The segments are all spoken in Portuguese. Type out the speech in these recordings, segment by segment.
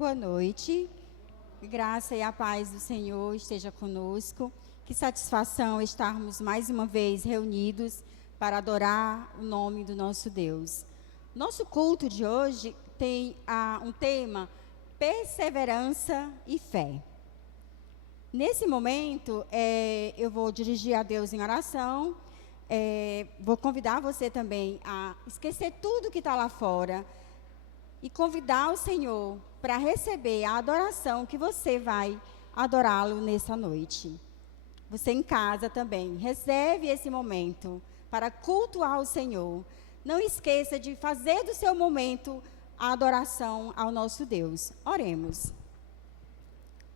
Boa noite, graça e a paz do Senhor esteja conosco. Que satisfação estarmos mais uma vez reunidos para adorar o nome do nosso Deus. Nosso culto de hoje tem um tema: perseverança e fé. Nesse momento, eu vou dirigir a Deus em oração. Vou convidar você também a esquecer tudo que está lá fora e convidar o Senhor para receber a adoração que você vai adorá-lo nessa noite. Você em casa também, reserve esse momento para cultuar o Senhor. Não esqueça de fazer do seu momento a adoração ao nosso Deus. Oremos.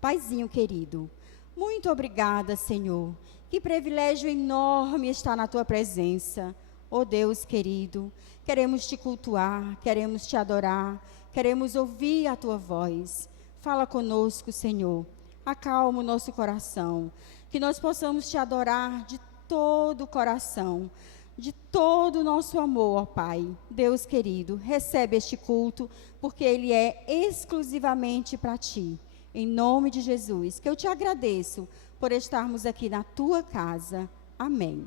Paizinho querido, muito obrigada, Senhor. Que privilégio enorme estar na tua presença. Oh Deus querido, queremos te cultuar, queremos te adorar, queremos ouvir a tua voz. Fala conosco, Senhor. Acalma o nosso coração. Que nós possamos te adorar de todo o coração, de todo o nosso amor, ó Pai. Deus querido, recebe este culto, porque ele é exclusivamente para ti. Em nome de Jesus, que eu te agradeço por estarmos aqui na tua casa. Amém.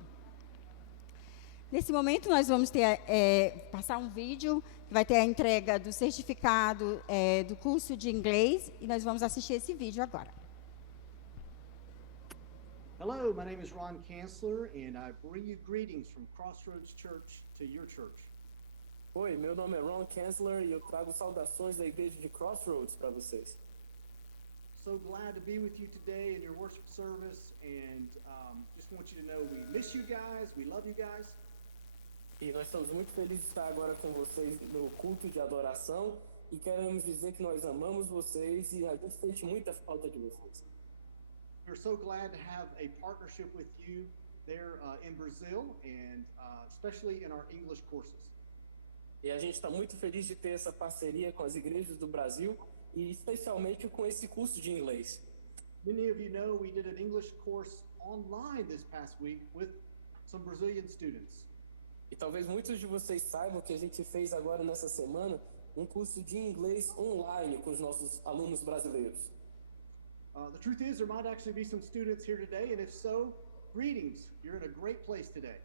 Nesse momento, nós vamos passar um vídeo que vai ter a entrega do certificado do curso de inglês, e nós vamos assistir esse vídeo agora. Hello, my name is Ron Kanzler, and I bring you greetings from Crossroads Church to your church. Oi, meu nome é Ron Kanzler e eu trago saudações da igreja de Crossroads para vocês. So glad to be with you today in your worship service, and just want you to know we miss you guys, we love you guys. E nós estamos muito felizes de estar agora com vocês no culto de adoração e queremos dizer que nós amamos vocês e a gente sente muita falta de vocês. We're so glad to have a partnership with you there in Brazil, and especially in our English courses. E a gente está muito feliz de ter essa parceria com as igrejas do Brasil e especialmente com esse curso de inglês. Many of you know we did an English course online this past week with some Brazilian students. E talvez muitos de vocês saibam que a gente fez agora nessa semana um curso de inglês online com os nossos alunos brasileiros. The truth is, there might actually be some students here today, and if so, greetings. You're in a great place today.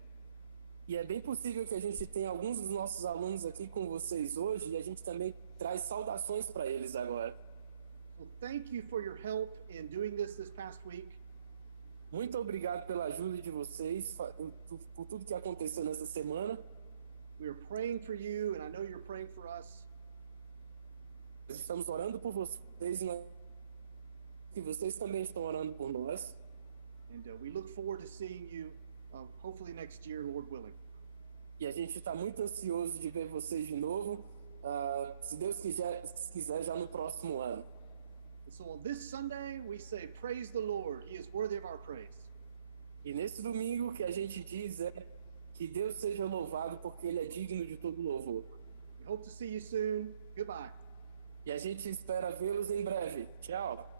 E é bem possível que a gente tenha alguns dos nossos alunos aqui com vocês hoje e a gente também traz saudações para eles agora. Well, thank you for your help in doing this past week. Muito obrigado pela ajuda de vocês, por tudo que aconteceu nessa semana. We are praying for you, and I know you're praying for us. Nós estamos orando por vocês e vocês também estão orando por nós. And we look forward to seeing you, hopefully next year, Lord willing. E a gente está muito ansioso de ver vocês de novo, se Deus quiser, já no próximo ano. So on this Sunday, we say, praise the Lord. He is worthy of our praise. E nesse domingo o que a gente diz é que Deus seja louvado porque Ele é digno de todo louvor. We hope to see you soon. Goodbye. E a gente espera vê-los em breve. Tchau.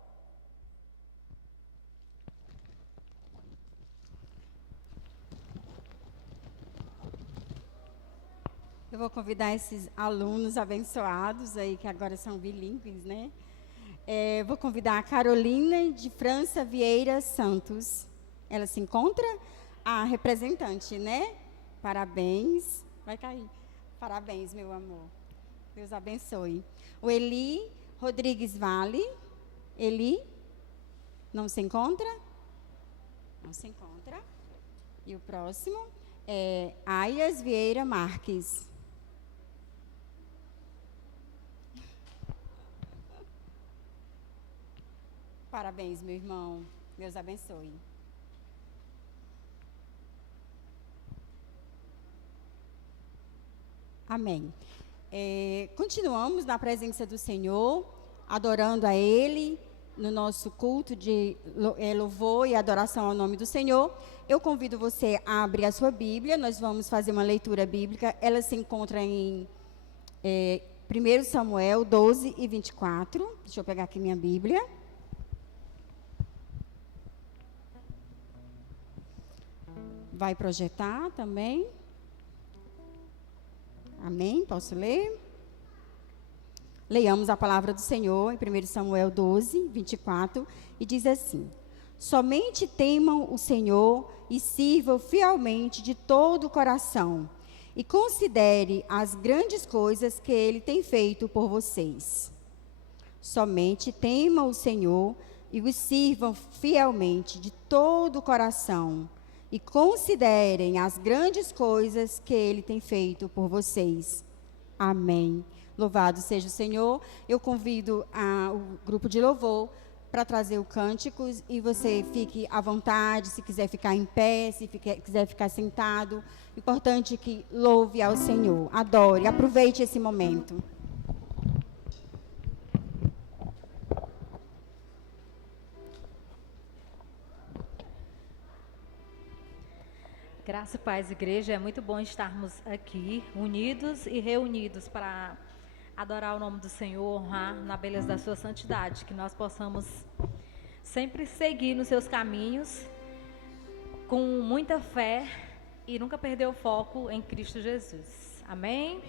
Eu vou convidar esses alunos abençoados aí, que agora são bilíngues, né? Vou convidar a Carolina de França Vieira Santos. Ela se encontra? A representante, né? Parabéns. Vai cair. Parabéns, meu amor. Deus abençoe. O Eli Rodrigues Vale. Eli? Não se encontra? Não se encontra. E o próximo é Ayas Vieira Marques. Parabéns, meu irmão. Deus abençoe. Amém. Continuamos na presença do Senhor, adorando a Ele, no nosso culto de louvor e adoração ao nome do Senhor. Eu convido você a abrir a sua Bíblia, nós vamos fazer uma leitura bíblica. Ela se encontra em 1 Samuel 12 e 24. Deixa eu pegar aqui minha Bíblia. Vai projetar também. Amém? Posso ler? Leiamos a palavra do Senhor em 1 Samuel 12, 24, e diz assim: somente temam o Senhor e sirvam fielmente de todo o coração, e considere as grandes coisas que Ele tem feito por vocês. Somente temam o Senhor e o sirvam fielmente de todo o coração, e considerem as grandes coisas que Ele tem feito por vocês. Amém. Louvado seja o Senhor. Eu convido o grupo de louvor para trazer o cântico, e você fique à vontade, se quiser ficar em pé, se quiser ficar sentado. Importante que louve ao Senhor, adore, aproveite esse momento. Graça e paz, igreja. É muito bom estarmos aqui, unidos e reunidos para adorar o nome do Senhor, honrar na beleza da sua santidade. Que nós possamos sempre seguir nos seus caminhos com muita fé e nunca perder o foco em Cristo Jesus. Amém?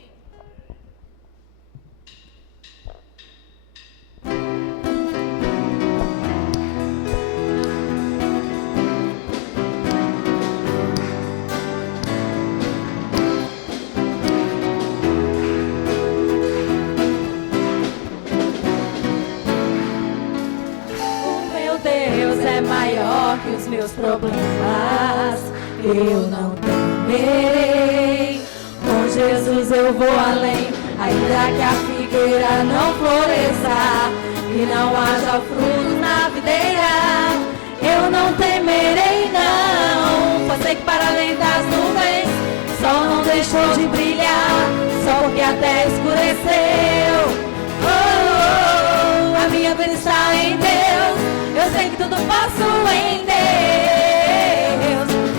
Maior que os meus problemas, eu não temerei. Com Jesus eu vou além, ainda que a figueira não floresça e não haja frutos na videira, eu não temerei não. Pois sei que para além das nuvens o sol não deixou de brilhar, só porque a terra escureceu. A minha vida está em Deus. Eu sei que tudo posso em Deus.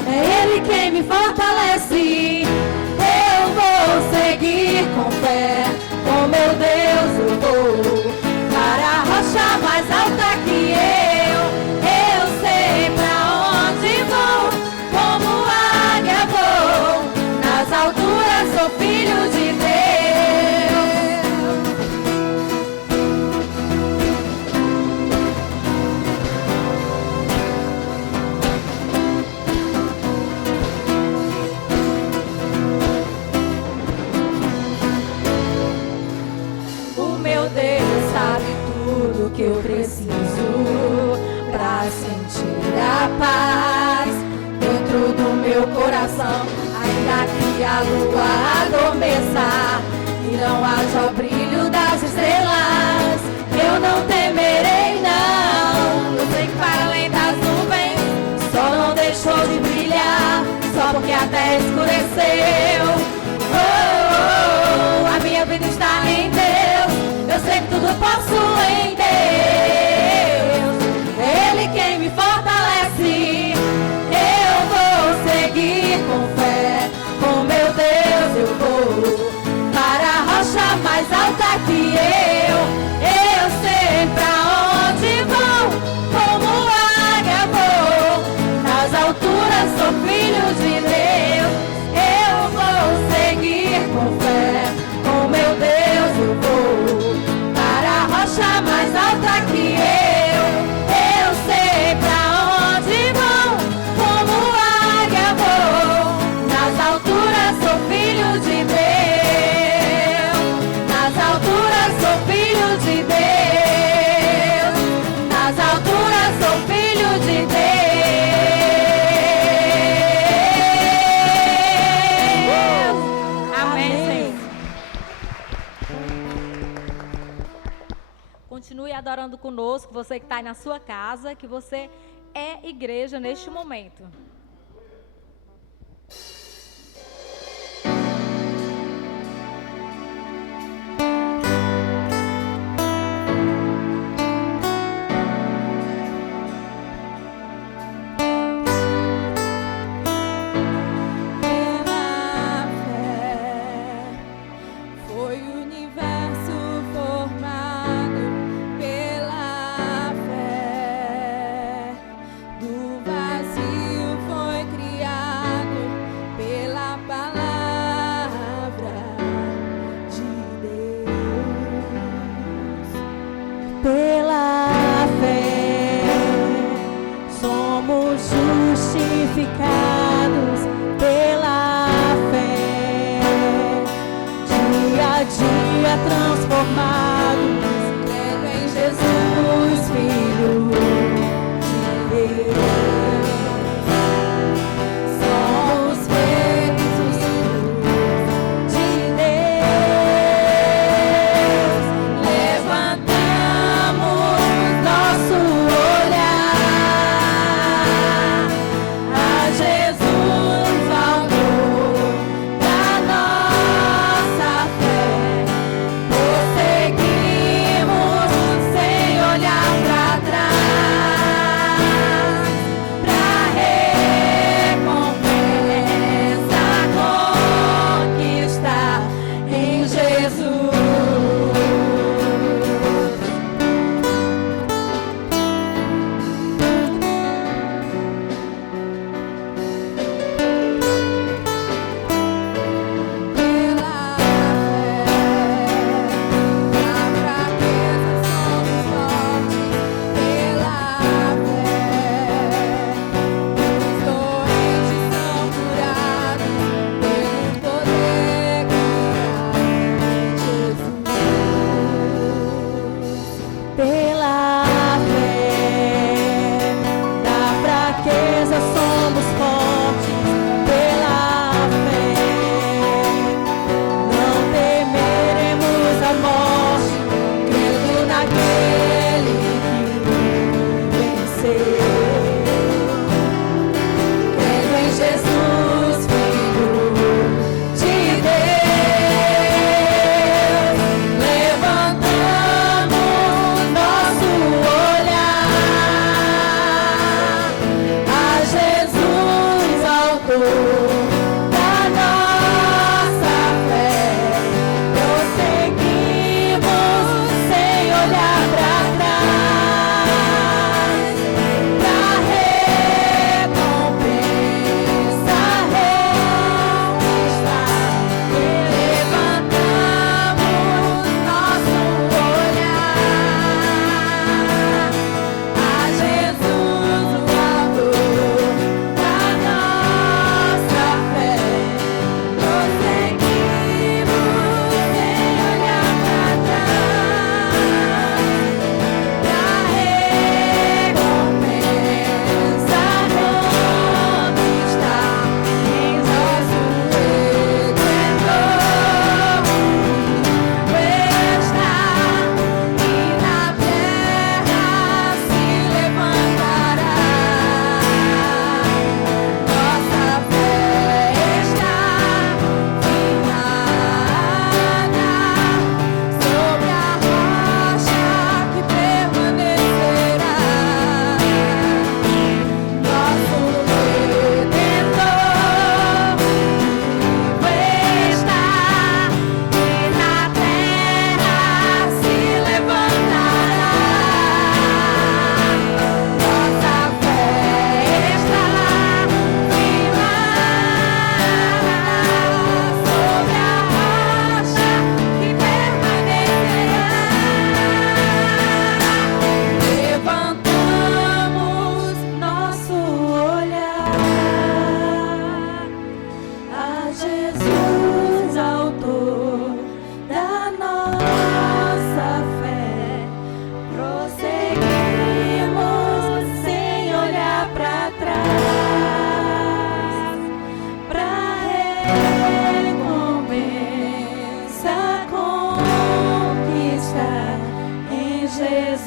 É Ele quem me fortalece. Eu vou seguir com fé. Com meu Deus eu vou para a rocha mais alta que eu. Eu sei pra onde vou. Como águia vou. Nas alturas sou filho de Deus. Que eu preciso pra sentir a paz dentro do meu coração, ainda que a lua adormeça e não haja o brilho das estrelas, eu não temerei não. Eu sei que para além das nuvens o sol não deixou de brilhar, só porque a terra escureceu. A minha vida está em Deus. Eu sei que tudo posso em Deus. É Ele quem me fortalece. Eu vou seguir com fé. Com meu Deus eu vou para a rocha mais alta que eu. Eu sei pra onde vou. Como águia vou. Nas alturas sou filho de Deus. Eu vou seguir com fé. Com meu Deus eu vou para a rocha mais alta que eu. Eu sei pra onde vou, como águia vou. Nas alturas sou filho de Deus. Nas alturas sou filho de Deus. Nas alturas sou filho de Deus. Amém, Senhor. Continue adorando conosco, você que está aí na sua casa, que você é igreja neste momento. Pela fé foi o universo formado. Pela fé do vazio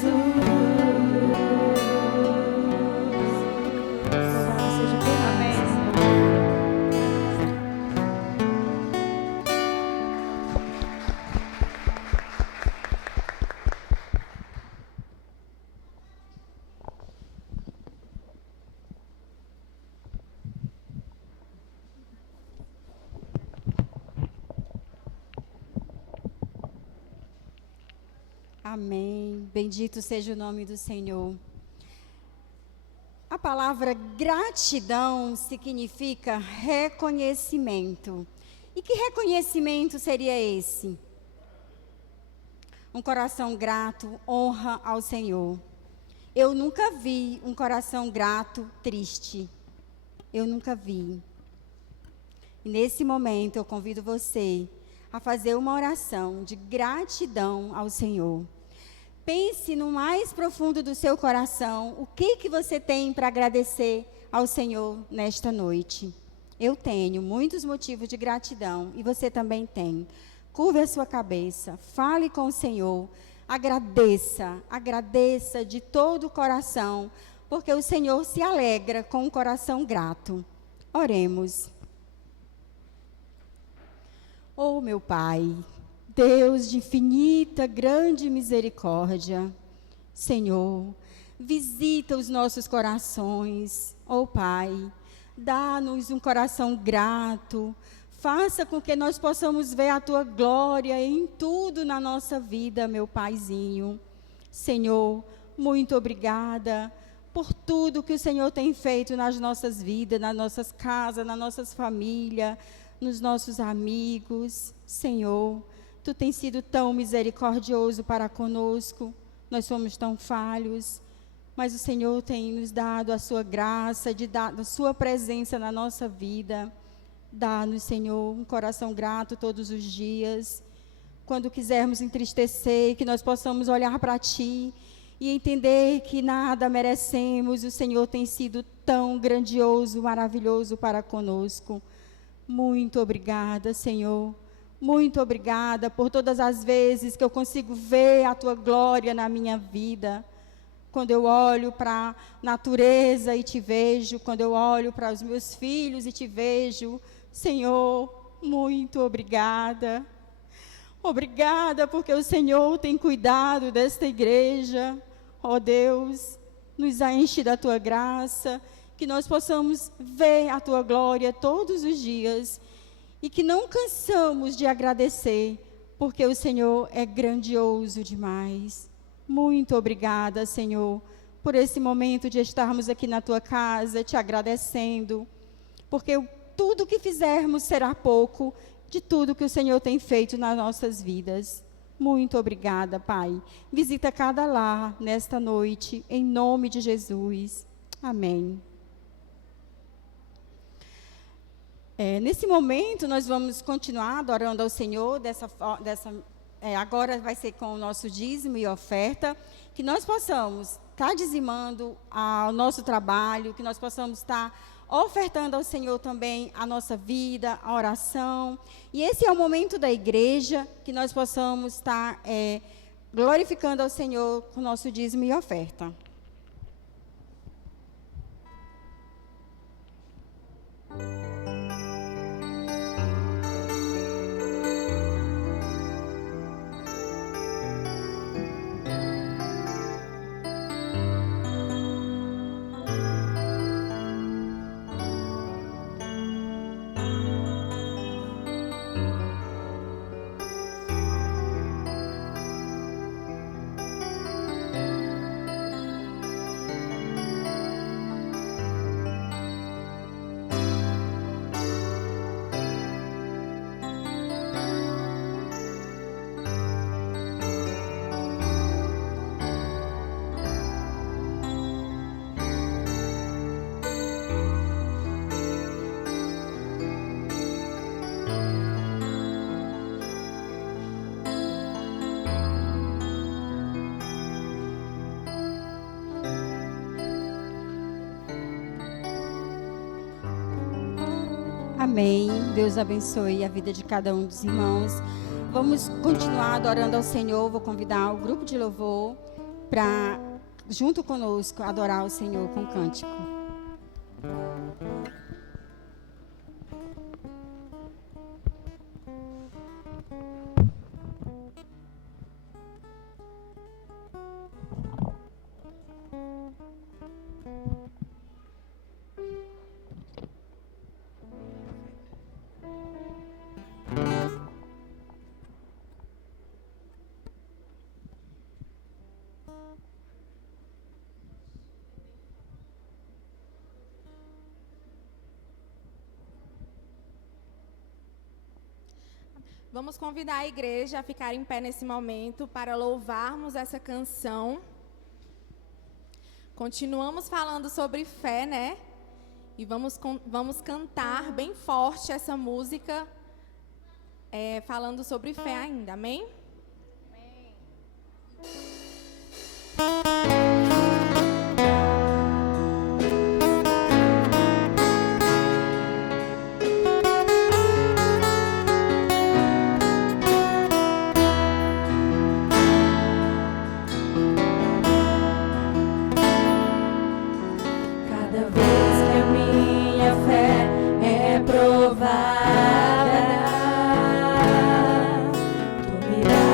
Louvado seja o teu nome. Amém, Senhor. Amém. Bendito seja o nome do Senhor. A palavra gratidão significa reconhecimento. E que reconhecimento seria esse? Um coração grato honra ao Senhor. Eu nunca vi um coração grato triste. Eu nunca vi. E nesse momento eu convido você a fazer uma oração de gratidão ao Senhor. Pense no mais profundo do seu coração, o que você tem para agradecer ao Senhor nesta noite. Eu tenho muitos motivos de gratidão e você também tem. Curve a sua cabeça, fale com o Senhor, agradeça de todo o coração, porque o Senhor se alegra com um coração grato. Oremos. Oh, meu Pai, Deus de infinita, grande misericórdia, Senhor, visita os nossos corações, oh Pai, dá-nos um coração grato, faça com que nós possamos ver a Tua glória em tudo na nossa vida, meu Paizinho. Senhor, muito obrigada por tudo que o Senhor tem feito nas nossas vidas, nas nossas casas, nas nossas famílias, nos nossos amigos. Senhor, Tu tens sido tão misericordioso para conosco, nós somos tão falhos, mas o Senhor tem nos dado a sua graça, a sua presença na nossa vida. Dá-nos, Senhor, um coração grato todos os dias. Quando quisermos entristecer, que nós possamos olhar para Ti e entender que nada merecemos, o Senhor tem sido tão grandioso, maravilhoso para conosco. Muito obrigada, Senhor. Muito obrigada por todas as vezes que eu consigo ver a Tua glória na minha vida. Quando eu olho para a natureza e Te vejo, quando eu olho para os meus filhos e Te vejo, Senhor, muito obrigada. Obrigada porque o Senhor tem cuidado desta igreja. Ó Deus, nos enche da Tua graça, que nós possamos ver a Tua glória todos os dias e que não cansamos de agradecer, porque o Senhor é grandioso demais. Muito obrigada, Senhor, por esse momento de estarmos aqui na Tua casa, Te agradecendo, porque tudo que fizermos será pouco de tudo que o Senhor tem feito nas nossas vidas. Muito obrigada, Pai. Visita cada lar nesta noite, em nome de Jesus. Amém. Nesse momento, nós vamos continuar adorando ao Senhor, agora vai ser com o nosso dízimo e oferta, que nós possamos estar dizimando ao nosso trabalho, que nós possamos estar ofertando ao Senhor também a nossa vida, a oração. E esse é o momento da igreja, que nós possamos estar glorificando ao Senhor com o nosso dízimo e oferta. Amém. Deus abençoe a vida de cada um dos irmãos. Vamos continuar adorando ao Senhor. Vou convidar o grupo de louvor para, junto conosco, adorar o Senhor com cântico. Vamos convidar a igreja a ficar em pé nesse momento para louvarmos essa canção. Continuamos falando sobre fé, né? E vamos cantar bem forte essa música, falando sobre fé ainda, amém? Cada vez que a minha fé é provada, tu me dás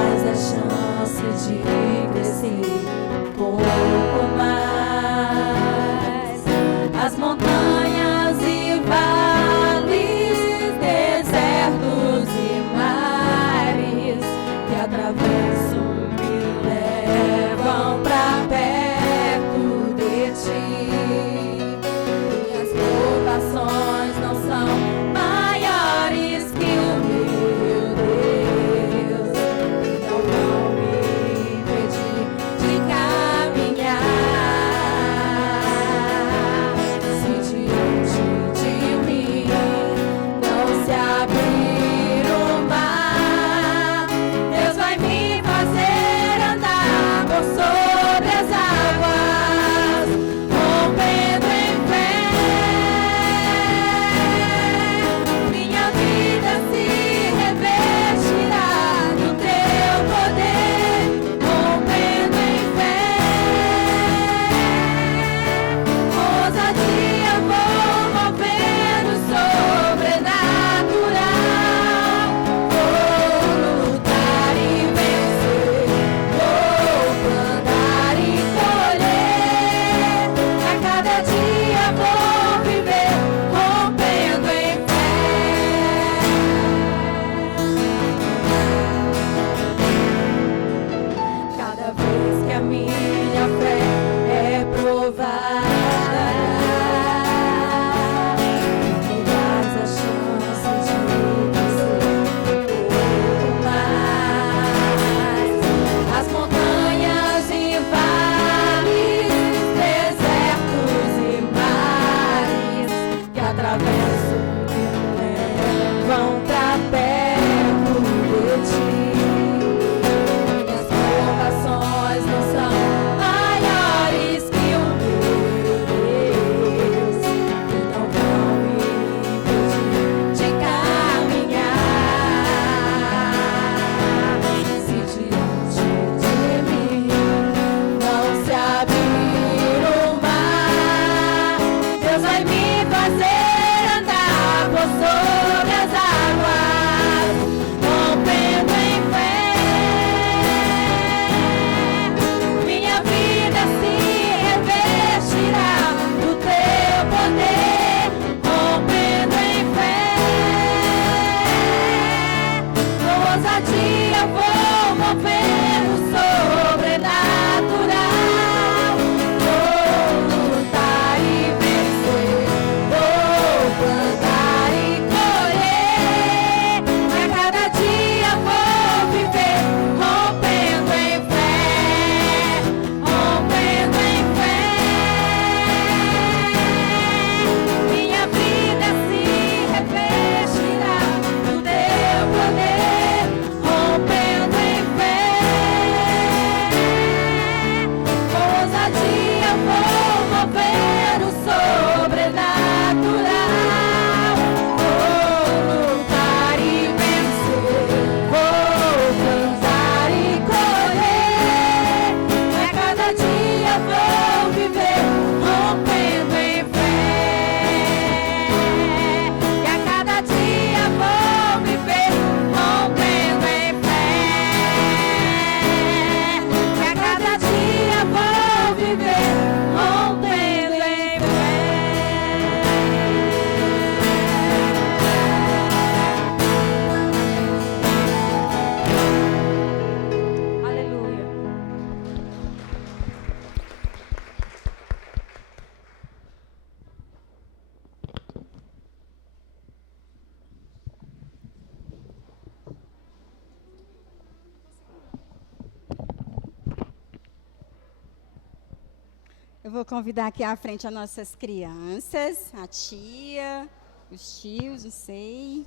vou convidar aqui à frente as nossas crianças, a tia, os tios, não sei.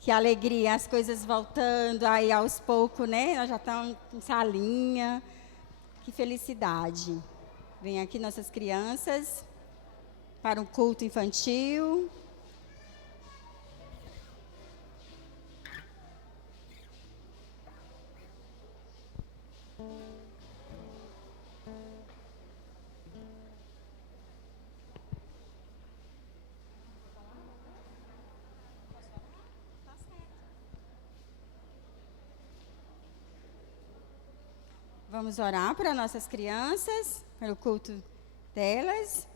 Que alegria, as coisas voltando aí aos poucos, né? Nós já estamos em salinha. Que felicidade. Vem aqui nossas crianças para um culto infantil. Vamos orar para nossas crianças, para o culto delas,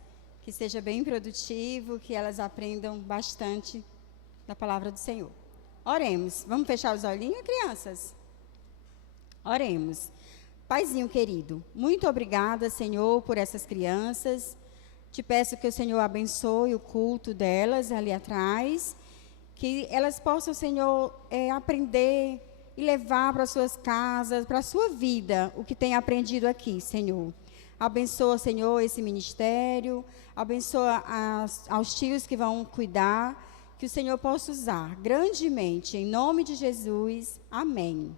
que seja bem produtivo, que elas aprendam bastante da palavra do Senhor. Oremos. Vamos fechar os olhinhos, crianças? Oremos. Paizinho querido, muito obrigada, Senhor, por essas crianças. Te peço que o Senhor abençoe o culto delas ali atrás, que elas possam, Senhor, aprender e levar para suas casas, para a sua vida, o que tem aprendido aqui, Senhor. Abençoa, Senhor, esse ministério, abençoa aos tios que vão cuidar, que o Senhor possa usar grandemente, em nome de Jesus. Amém.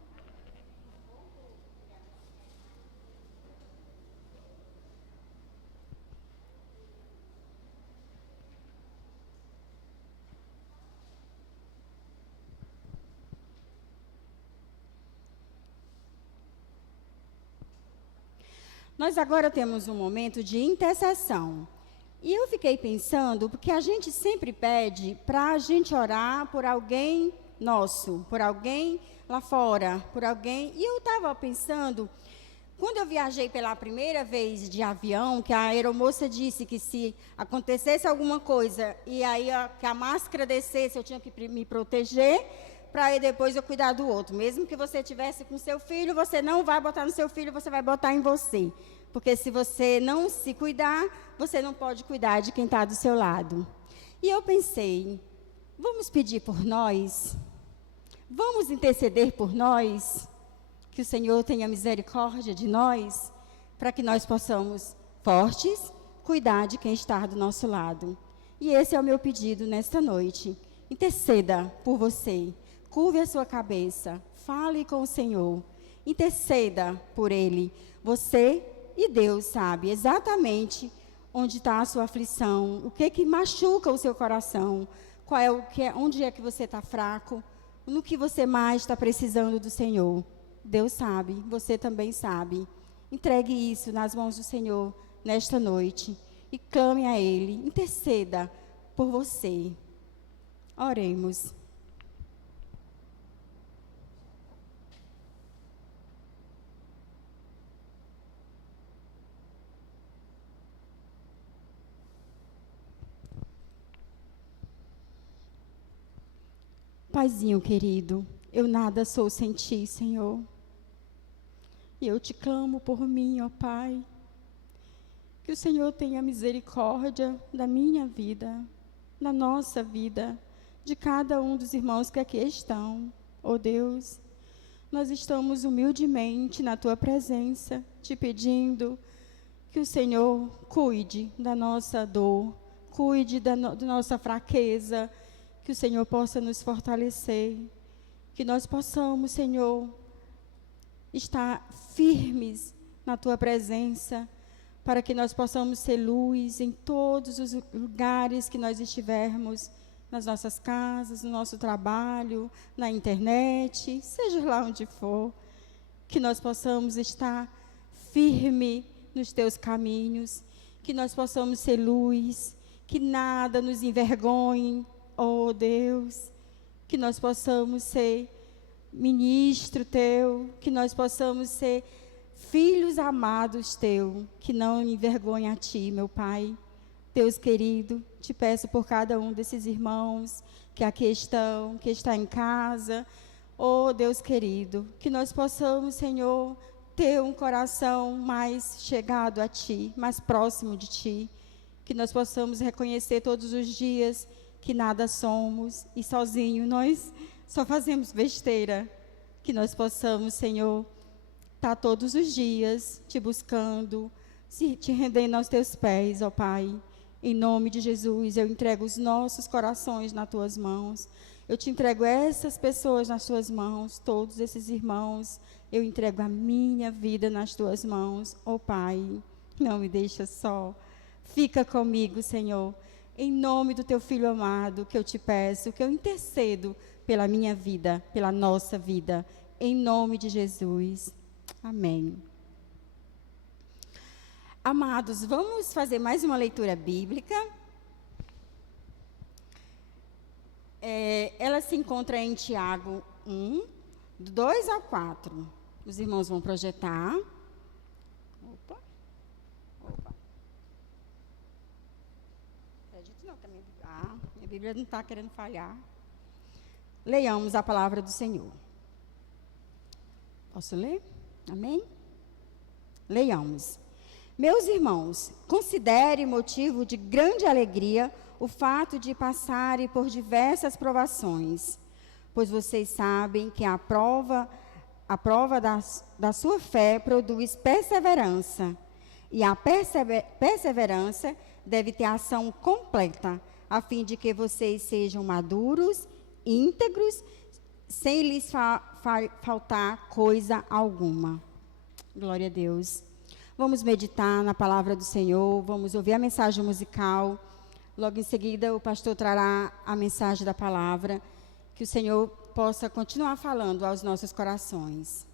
Nós agora temos um momento de intercessão. E eu fiquei pensando, porque a gente sempre pede para a gente orar por alguém nosso, por alguém lá fora, por alguém. E eu estava pensando, quando eu viajei pela primeira vez de avião, que a aeromoça disse que se acontecesse alguma coisa e aí que a máscara descesse, eu tinha que me proteger, para aí depois eu cuidar do outro. Mesmo que você tivesse com seu filho, você não vai botar no seu filho, você vai botar em você. Porque se você não se cuidar, você não pode cuidar de quem está do seu lado. E eu pensei, vamos pedir por nós? Vamos interceder por nós? Que o Senhor tenha misericórdia de nós, para que nós possamos, fortes, cuidar de quem está do nosso lado. E esse é o meu pedido nesta noite. Interceda por você. Curve a sua cabeça, fale com o Senhor, interceda por Ele. Você e Deus sabe exatamente onde está a sua aflição, o que machuca o seu coração, onde é que você está fraco, no que você mais está precisando do Senhor. Deus sabe, você também sabe. Entregue isso nas mãos do Senhor nesta noite e clame a Ele, interceda por você. Oremos. Paizinho querido, eu nada sou sem Ti, Senhor. E eu te clamo por mim, ó Pai. Que o Senhor tenha misericórdia da minha vida, da nossa vida, de cada um dos irmãos que aqui estão. Ó Deus, nós estamos humildemente na Tua presença, te pedindo que o Senhor cuide da nossa dor, cuide da nossa fraqueza, que o Senhor possa nos fortalecer, que nós possamos, Senhor, estar firmes na Tua presença, para que nós possamos ser luz em todos os lugares que nós estivermos, nas nossas casas, no nosso trabalho, na internet, seja lá onde for, que nós possamos estar firme nos Teus caminhos, que nós possamos ser luz, que nada nos envergonhe, ó Deus, que nós possamos ser ministro Teu, que nós possamos ser filhos amados Teu, que não envergonhem a Ti, meu Pai. Deus querido, te peço por cada um desses irmãos que aqui estão, que está em casa. Oh, Deus querido, que nós possamos, Senhor, ter um coração mais chegado a Ti, mais próximo de Ti. Que nós possamos reconhecer todos os dias que nada somos e sozinho nós só fazemos besteira. Que nós possamos, Senhor, estar todos os dias te buscando, te rendendo aos teus pés, ó Pai. Em nome de Jesus, eu entrego os nossos corações nas tuas mãos. Eu te entrego essas pessoas nas tuas mãos, todos esses irmãos. Eu entrego a minha vida nas tuas mãos, ó Pai. Não me deixa só. Fica comigo, Senhor. Em nome do teu Filho amado, que eu te peço, que eu intercedo pela minha vida, pela nossa vida. Em nome de Jesus. Amém. Amados, vamos fazer mais uma leitura bíblica. Ela se encontra em Tiago 1, do 2 ao 4. Os irmãos vão projetar. Opa. Acredito não, que minha Bíblia não está querendo falhar. Leiamos a palavra do Senhor. Posso ler? Amém? Leiamos. Meus irmãos, considere motivo de grande alegria o fato de passarem por diversas provações, pois vocês sabem que a prova da sua fé produz perseverança, e a perseverança deve ter ação completa, a fim de que vocês sejam maduros, íntegros, sem lhes faltar coisa alguma. Glória a Deus. Vamos meditar na palavra do Senhor, vamos ouvir a mensagem musical. Logo em seguida, o pastor trará a mensagem da palavra, que o Senhor possa continuar falando aos nossos corações.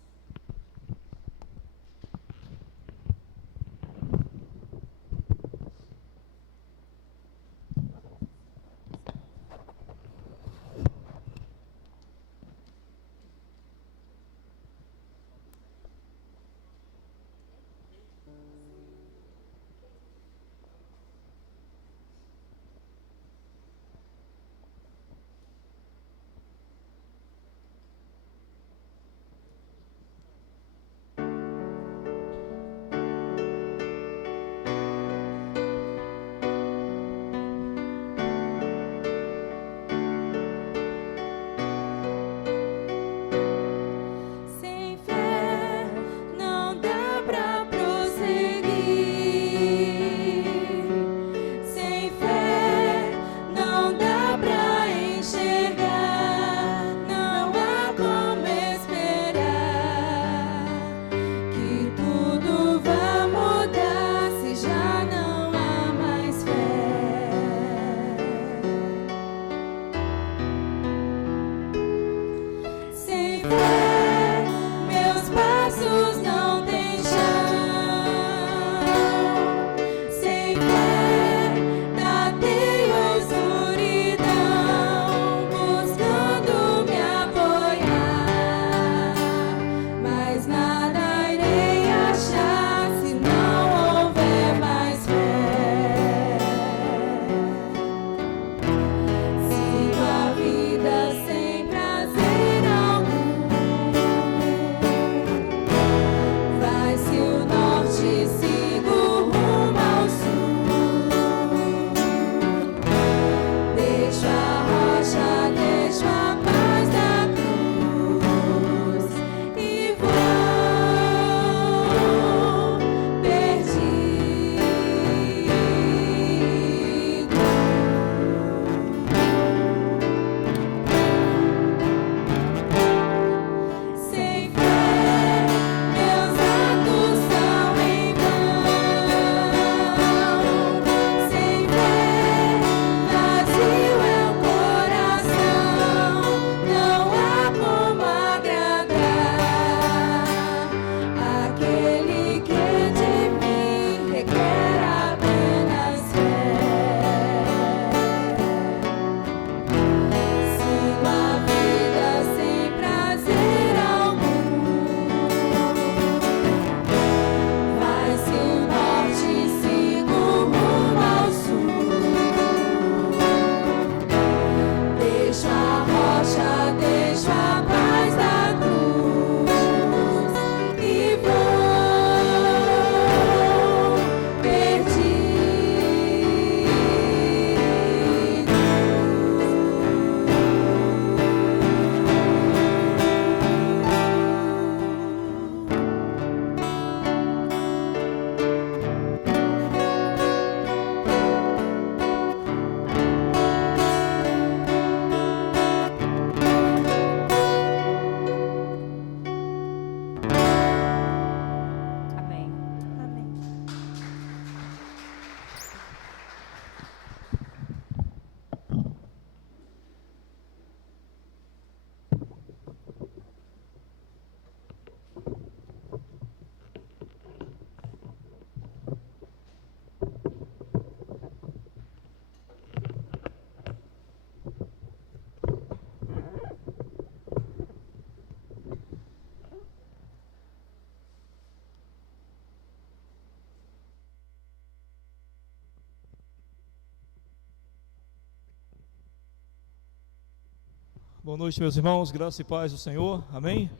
Boa noite, meus irmãos, graça e paz do Senhor, amém?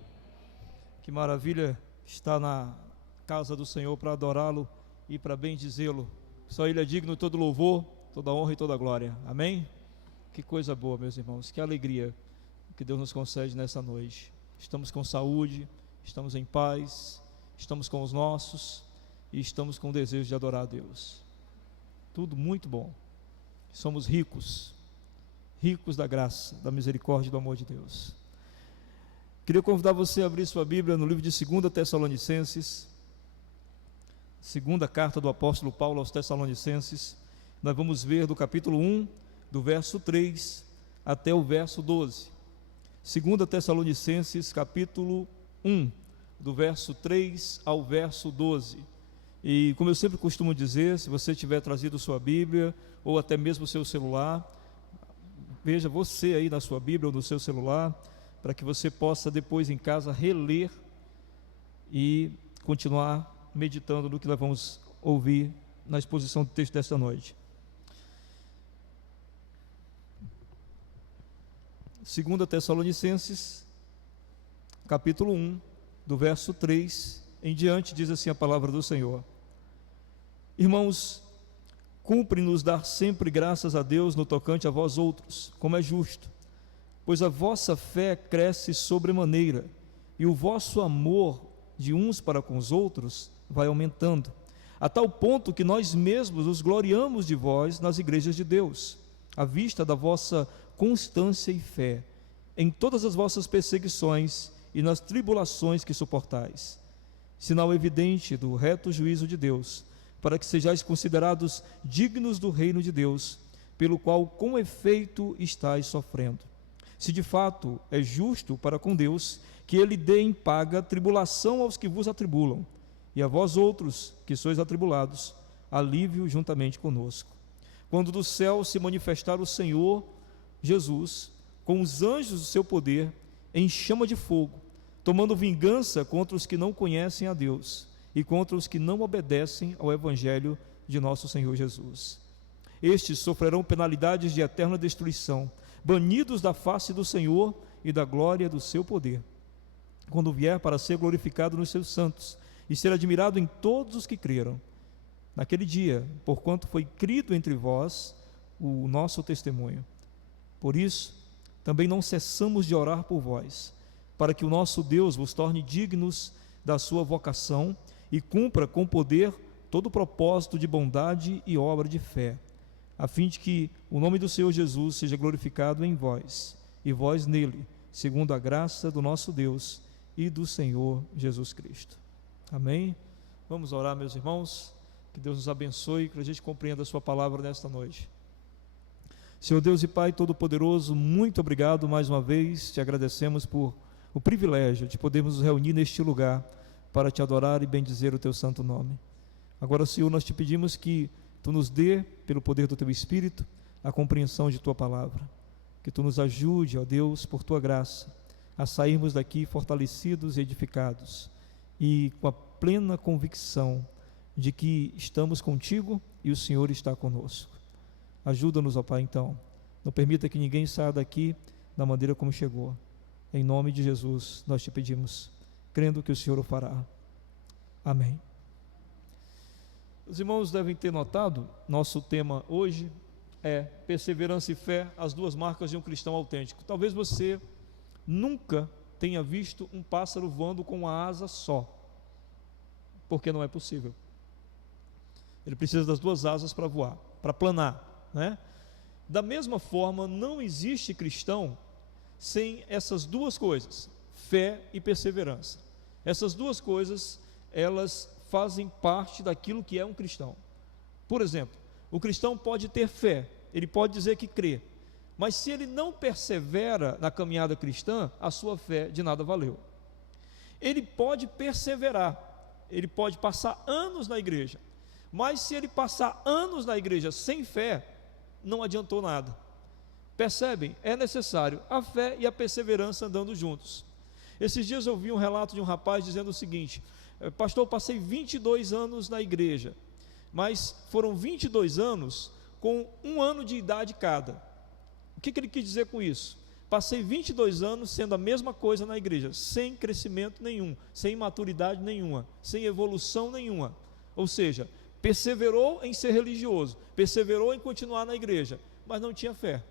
Que maravilha estar na casa do Senhor para adorá-lo e para bendizê-lo. Só Ele é digno de todo louvor, toda honra e toda glória, amém? Que coisa boa, meus irmãos, que alegria que Deus nos concede nessa noite. Estamos com saúde, estamos em paz, estamos com os nossos e estamos com o desejo de adorar a Deus. Tudo muito bom. Somos ricos da graça, da misericórdia e do amor de Deus. Queria convidar você a abrir sua Bíblia no livro de 2 Tessalonicenses, segunda carta do apóstolo Paulo aos Tessalonicenses. Nós vamos ver do capítulo 1, do verso 3 até o verso 12. 2 Tessalonicenses, capítulo 1, do verso 3 ao verso 12. E como eu sempre costumo dizer, se você tiver trazido sua Bíblia, ou até mesmo o seu celular, veja você aí na sua Bíblia ou no seu celular, para que você possa depois em casa reler e continuar meditando no que nós vamos ouvir na exposição do texto desta noite. 2 Tessalonicenses, capítulo 1, do verso 3 em diante, diz assim a palavra do Senhor: Irmãos, cumpre-nos dar sempre graças a Deus no tocante a vós outros, como é justo, pois a vossa fé cresce sobremaneira, e o vosso amor de uns para com os outros vai aumentando, a tal ponto que nós mesmos nos gloriamos de vós nas igrejas de Deus, à vista da vossa constância e fé, em todas as vossas perseguições e nas tribulações que suportais, sinal evidente do reto juízo de Deus, para que sejais considerados dignos do reino de Deus, pelo qual com efeito estáis sofrendo. Se de fato é justo para com Deus, que Ele dê em paga tribulação aos que vos atribulam, e a vós outros, que sois atribulados, alívio juntamente conosco. Quando do céu se manifestar o Senhor Jesus, com os anjos do seu poder, em chama de fogo, tomando vingança contra os que não conhecem a Deus, e contra os que não obedecem ao Evangelho de nosso Senhor Jesus. Estes sofrerão penalidades de eterna destruição, banidos da face do Senhor e da glória do seu poder, quando vier para ser glorificado nos seus santos, e ser admirado em todos os que creram. Naquele dia, porquanto foi crido entre vós o nosso testemunho. Por isso, também não cessamos de orar por vós, para que o nosso Deus vos torne dignos da sua vocação, e cumpra com poder todo o propósito de bondade e obra de fé, a fim de que o nome do Senhor Jesus seja glorificado em vós, e vós nele, segundo a graça do nosso Deus e do Senhor Jesus Cristo. Amém? Vamos orar, meus irmãos, que Deus nos abençoe, que a gente compreenda a sua palavra nesta noite. Senhor Deus e Pai Todo-Poderoso, muito obrigado mais uma vez, te agradecemos por o privilégio de podermos nos reunir neste lugar, para te adorar e bendizer o teu santo nome. Agora, Senhor, nós te pedimos que tu nos dê, pelo poder do teu Espírito, a compreensão de tua palavra, que tu nos ajude, ó Deus, por tua graça, a sairmos daqui fortalecidos e edificados, e com a plena convicção de que estamos contigo e o Senhor está conosco. Ajuda-nos, ó Pai, então, não permita que ninguém saia daqui da maneira como chegou. Em nome de Jesus nós te pedimos, crendo que o Senhor o fará. Amém. Os irmãos devem ter notado, nosso tema hoje é perseverança e fé, as duas marcas de um cristão autêntico. Talvez você nunca tenha visto um pássaro voando com uma asa só, porque não é possível. Ele precisa das duas asas para voar, para planar, né? Da mesma forma, não existe cristão sem essas duas coisas, fé e perseverança. Essas duas coisas, elas fazem parte daquilo que é um cristão. Por exemplo, o cristão pode ter fé, ele pode dizer que crê, mas se ele não persevera na caminhada cristã, a sua fé de nada valeu. Ele pode perseverar, ele pode passar anos na igreja, mas se ele passar anos na igreja sem fé, não adiantou nada. Percebem? É necessário a fé e a perseverança andando juntos. Esses dias eu vi um relato de um rapaz dizendo o seguinte: pastor, eu passei 22 anos na igreja, mas foram 22 anos com 1 ano de idade cada. O que ele quis dizer com isso? passei 22 anos sendo a mesma coisa na igreja, sem crescimento nenhum, sem maturidade nenhuma, sem evolução nenhuma. Ou seja, perseverou em ser religioso, perseverou em continuar na igreja, mas não tinha fé.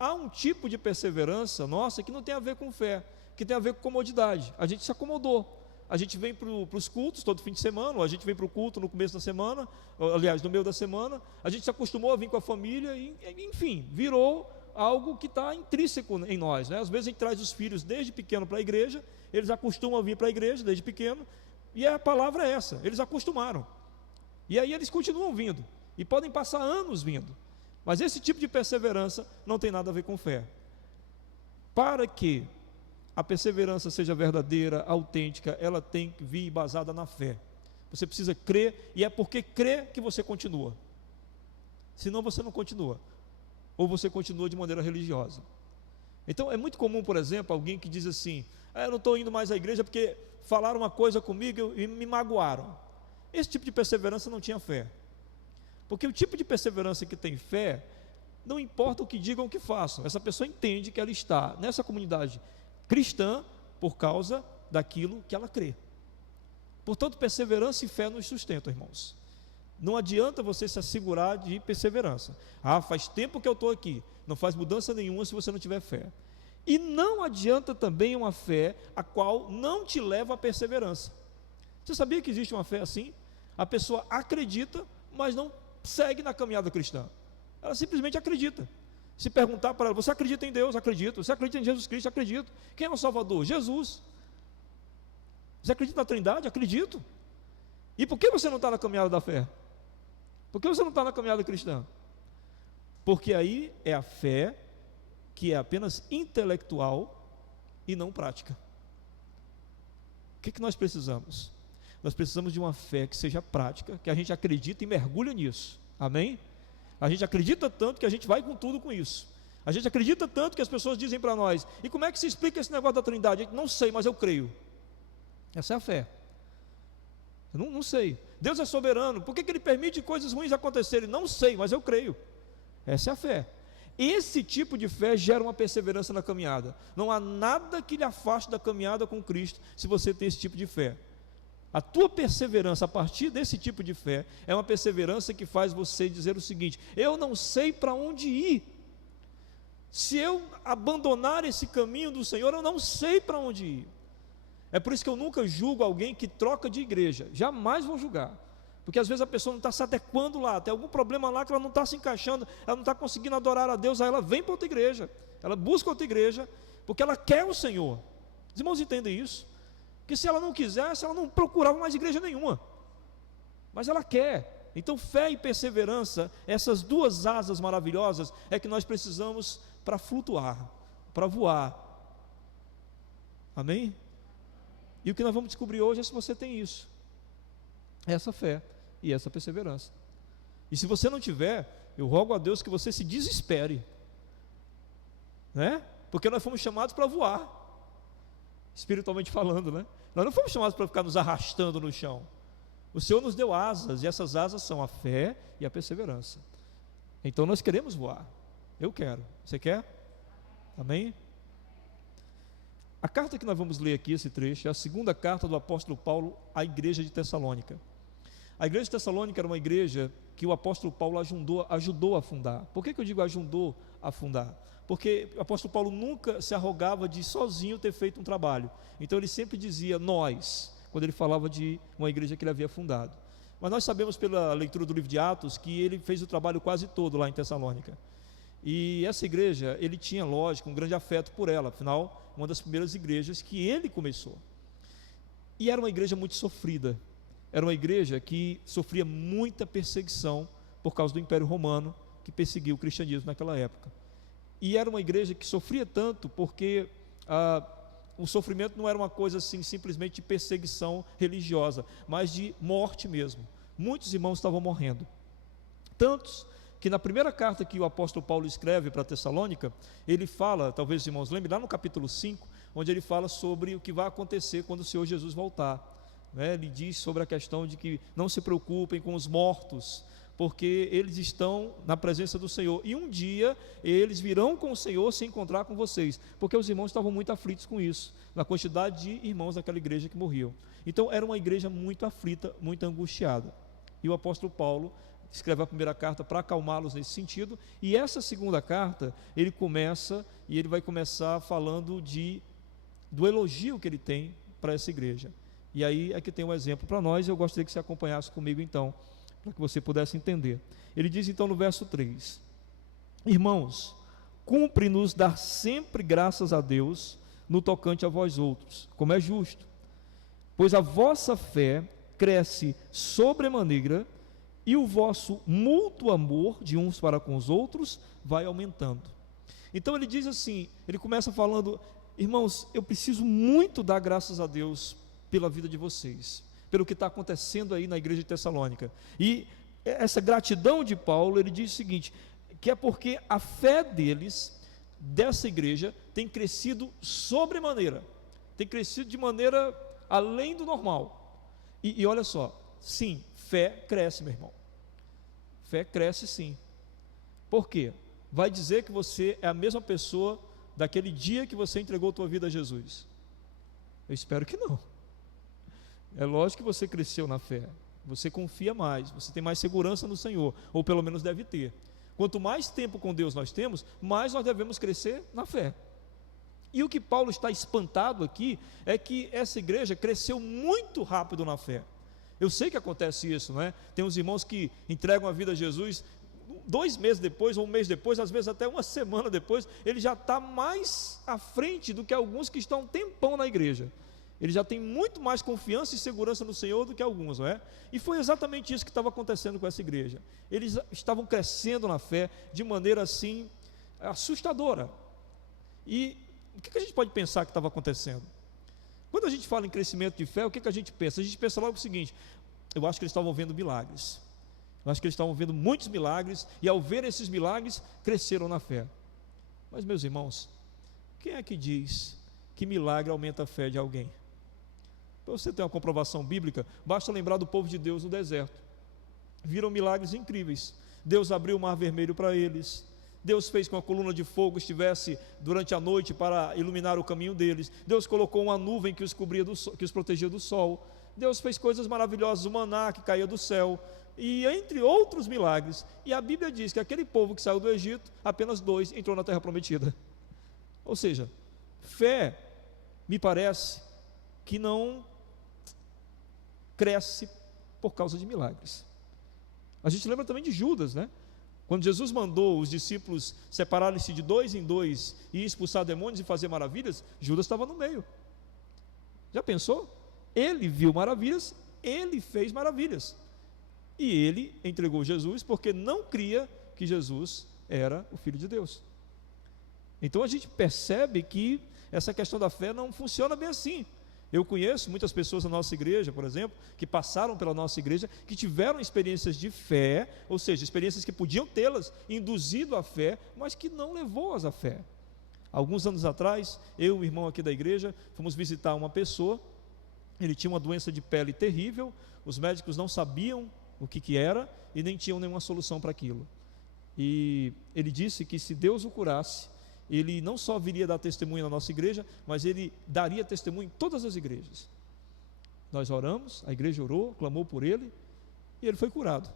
Há um tipo de perseverança nossa que não tem a ver com fé, que tem a ver com comodidade. A gente se acomodou. A gente vem para os cultos todo fim de semana, ou a gente vem para o culto no começo da semana, aliás, no meio da semana. A gente se acostumou a vir com a família, e, enfim, virou algo que está intrínseco em nós, né? Às vezes a gente traz os filhos desde pequeno para a igreja, eles acostumam a vir para a igreja desde pequeno, e a palavra é essa, eles acostumaram. E aí eles continuam vindo, e podem passar anos vindo. Mas esse tipo de perseverança não tem nada a ver com fé. Para que a perseverança seja verdadeira, autêntica, ela tem que vir basada na fé. Você precisa crer, e é porque crê que você continua. Senão você não continua. Ou você continua de maneira religiosa. Então é muito comum, por exemplo, alguém que diz assim: eu não estou indo mais à igreja porque falaram uma coisa comigo e me magoaram. Esse tipo de perseverança não tinha fé. Porque o tipo de perseverança que tem fé, não importa o que digam, o que façam, essa pessoa entende que ela está nessa comunidade cristã por causa daquilo que ela crê. Portanto, perseverança e fé nos sustentam, irmãos. Não adianta você se assegurar de perseverança. Faz tempo que eu estou aqui. Não faz mudança nenhuma se você não tiver fé. E não adianta também uma fé a qual não te leva à perseverança. Você sabia que existe uma fé assim? A pessoa acredita, mas não segue na caminhada cristã. Ela simplesmente acredita. Se perguntar para ela: você acredita em Deus? Acredito. Você acredita em Jesus Cristo? Acredito. Quem é o Salvador? Jesus. Você acredita na Trindade? Acredito. E por que você não está na caminhada da fé? Por que você não está na caminhada cristã? Porque aí é a fé que é apenas intelectual e não prática. O que nós precisamos? Nós precisamos de uma fé que seja prática, que a gente acredita e mergulha nisso. Amém? A gente acredita tanto que a gente vai com tudo com isso. A gente acredita tanto que as pessoas dizem para nós: e como é que se explica esse negócio da Trindade? A gente não sei, mas eu creio. Essa é a fé. Eu não sei. Deus é soberano, por que Ele permite coisas ruins acontecerem? Não sei, mas eu creio. Essa é a fé. Esse tipo de fé gera uma perseverança na caminhada. Não há nada que lhe afaste da caminhada com Cristo se você tem esse tipo de fé. A tua perseverança a partir desse tipo de fé é uma perseverança que faz você dizer o seguinte: eu não sei para onde ir. Se eu abandonar esse caminho do Senhor, eu não sei para onde ir. É por isso que eu nunca julgo alguém que troca de igreja. Jamais vou julgar. Porque às vezes a pessoa não está se adequando lá, tem algum problema lá que ela não está se encaixando, ela não está conseguindo adorar a Deus, aí ela vem para outra igreja, ela busca outra igreja, porque ela quer o Senhor. Os irmãos entendem isso? Que se ela não quisesse, ela não procurava mais igreja nenhuma, mas ela quer. Então fé e perseverança, essas duas asas maravilhosas, é que nós precisamos para flutuar, para voar. Amém? E o que nós vamos descobrir hoje é se você tem isso, essa fé e essa perseverança. E se você não tiver, eu rogo a Deus que você se desespere, né? Porque nós fomos chamados para voar, espiritualmente falando, né? Nós não fomos chamados para ficar nos arrastando no chão. O Senhor nos deu asas, e essas asas são a fé e a perseverança. Então nós queremos voar. Eu quero. Você quer? Amém? A carta que nós vamos ler aqui, esse trecho, é a segunda carta do apóstolo Paulo à igreja de Tessalônica. A igreja de Tessalônica era uma igreja que o apóstolo Paulo ajudou a fundar. Por que eu digo ajudou a fundar? Porque o apóstolo Paulo nunca se arrogava de sozinho ter feito um trabalho. Então ele sempre dizia nós, quando ele falava de uma igreja que ele havia fundado. Mas nós sabemos pela leitura do livro de Atos que ele fez o trabalho quase todo lá em Tessalônica. E essa igreja, ele tinha, lógico, um grande afeto por ela, afinal, uma das primeiras igrejas que ele começou. E era uma igreja muito sofrida. Era uma igreja que sofria muita perseguição por causa do Império Romano, que perseguiu o cristianismo naquela época. E era uma igreja que sofria tanto porque o sofrimento não era uma coisa assim simplesmente de perseguição religiosa, mas de morte mesmo. Muitos irmãos estavam morrendo. Tantos que na primeira carta que o apóstolo Paulo escreve para Tessalônica, ele fala, talvez os irmãos lembrem, lá no capítulo 5, onde ele fala sobre o que vai acontecer quando o Senhor Jesus voltar. Ele diz sobre a questão de que não se preocupem com os mortos, porque eles estão na presença do Senhor, e um dia eles virão com o Senhor se encontrar com vocês, porque os irmãos estavam muito aflitos com isso, na quantidade de irmãos daquela igreja que morriam. Então era uma igreja muito aflita, muito angustiada, e o apóstolo Paulo escreve a primeira carta para acalmá-los nesse sentido, e essa segunda carta, ele vai começar falando do elogio que ele tem para essa igreja. E aí aqui tem um exemplo para nós, e eu gostaria que você acompanhasse comigo então, para que você pudesse entender. Ele diz então no verso 3: Irmãos, cumpre-nos dar sempre graças a Deus no tocante a vós outros, como é justo, pois a vossa fé cresce sobremaneira, e o vosso mútuo amor de uns para com os outros vai aumentando. Então ele diz assim, ele começa falando: irmãos, eu preciso muito dar graças a Deus pela vida de vocês, pelo que está acontecendo aí na igreja de Tessalônica. E essa gratidão de Paulo, ele diz o seguinte, que é porque a fé deles, dessa igreja, tem crescido sobremaneira, tem crescido de maneira além do normal. E olha só, sim, fé cresce, meu irmão, fé cresce sim. Por quê? Vai dizer que você é a mesma pessoa daquele dia que você entregou a tua vida a Jesus? Eu espero que não. É lógico que você cresceu na fé, você confia mais, você tem mais segurança no Senhor, ou pelo menos deve ter. Quanto mais tempo com Deus nós temos, mais nós devemos crescer na fé. E o que Paulo está espantado aqui é que essa igreja cresceu muito rápido na fé. Eu sei que acontece isso, não é? Tem uns irmãos que entregam a vida a Jesus 2 meses depois, ou 1 mês depois, às vezes até 1 semana depois, ele já está mais à frente do que alguns que estão um tempão na igreja. Ele já tem muito mais confiança e segurança no Senhor do que alguns, não é? E foi exatamente isso que estava acontecendo com essa igreja. Eles estavam crescendo na fé de maneira assim assustadora. E o que a gente pode pensar que estava acontecendo? Quando a gente fala em crescimento de fé, o que a gente pensa? A gente pensa logo o seguinte: eu acho que eles estavam vendo milagres. Eu acho que eles estavam vendo muitos milagres, e ao ver esses milagres, cresceram na fé. Mas, meus irmãos, quem é que diz que milagre aumenta a fé de alguém? Para você ter uma comprovação bíblica, basta lembrar do povo de Deus no deserto. Viram milagres incríveis. Deus abriu o mar vermelho para eles. Deus fez com que a coluna de fogo estivesse durante a noite para iluminar o caminho deles. Deus colocou uma nuvem que os cobria que os protegia do sol. Deus fez coisas maravilhosas, o maná que caía do céu, e entre outros milagres. E a Bíblia diz que aquele povo que saiu do Egito, apenas 2 entrou na terra prometida. Ou seja, fé, me parece que não cresce por causa de milagres. A gente lembra também de Judas, né? Quando Jesus mandou os discípulos separarem-se de 2 em 2 e expulsar demônios e fazer maravilhas, Judas estava no meio. Já pensou? Ele viu maravilhas, ele fez maravilhas, e ele entregou Jesus porque não cria que Jesus era o Filho de Deus. Então a gente percebe que essa questão da fé não funciona bem assim. Eu conheço muitas pessoas na nossa igreja, por exemplo, que passaram pela nossa igreja, que tiveram experiências de fé, ou seja, experiências que podiam tê-las induzido à fé, mas que não levou-as à fé. Alguns anos atrás, eu e o irmão aqui da igreja fomos visitar uma pessoa. Ele tinha uma doença de pele terrível, os médicos não sabiam o que era e nem tinham nenhuma solução para aquilo. E ele disse que se Deus o curasse, ele não só viria dar testemunho na nossa igreja, mas ele daria testemunho em todas as igrejas. Nós oramos, a igreja orou, clamou por ele, e ele foi curado.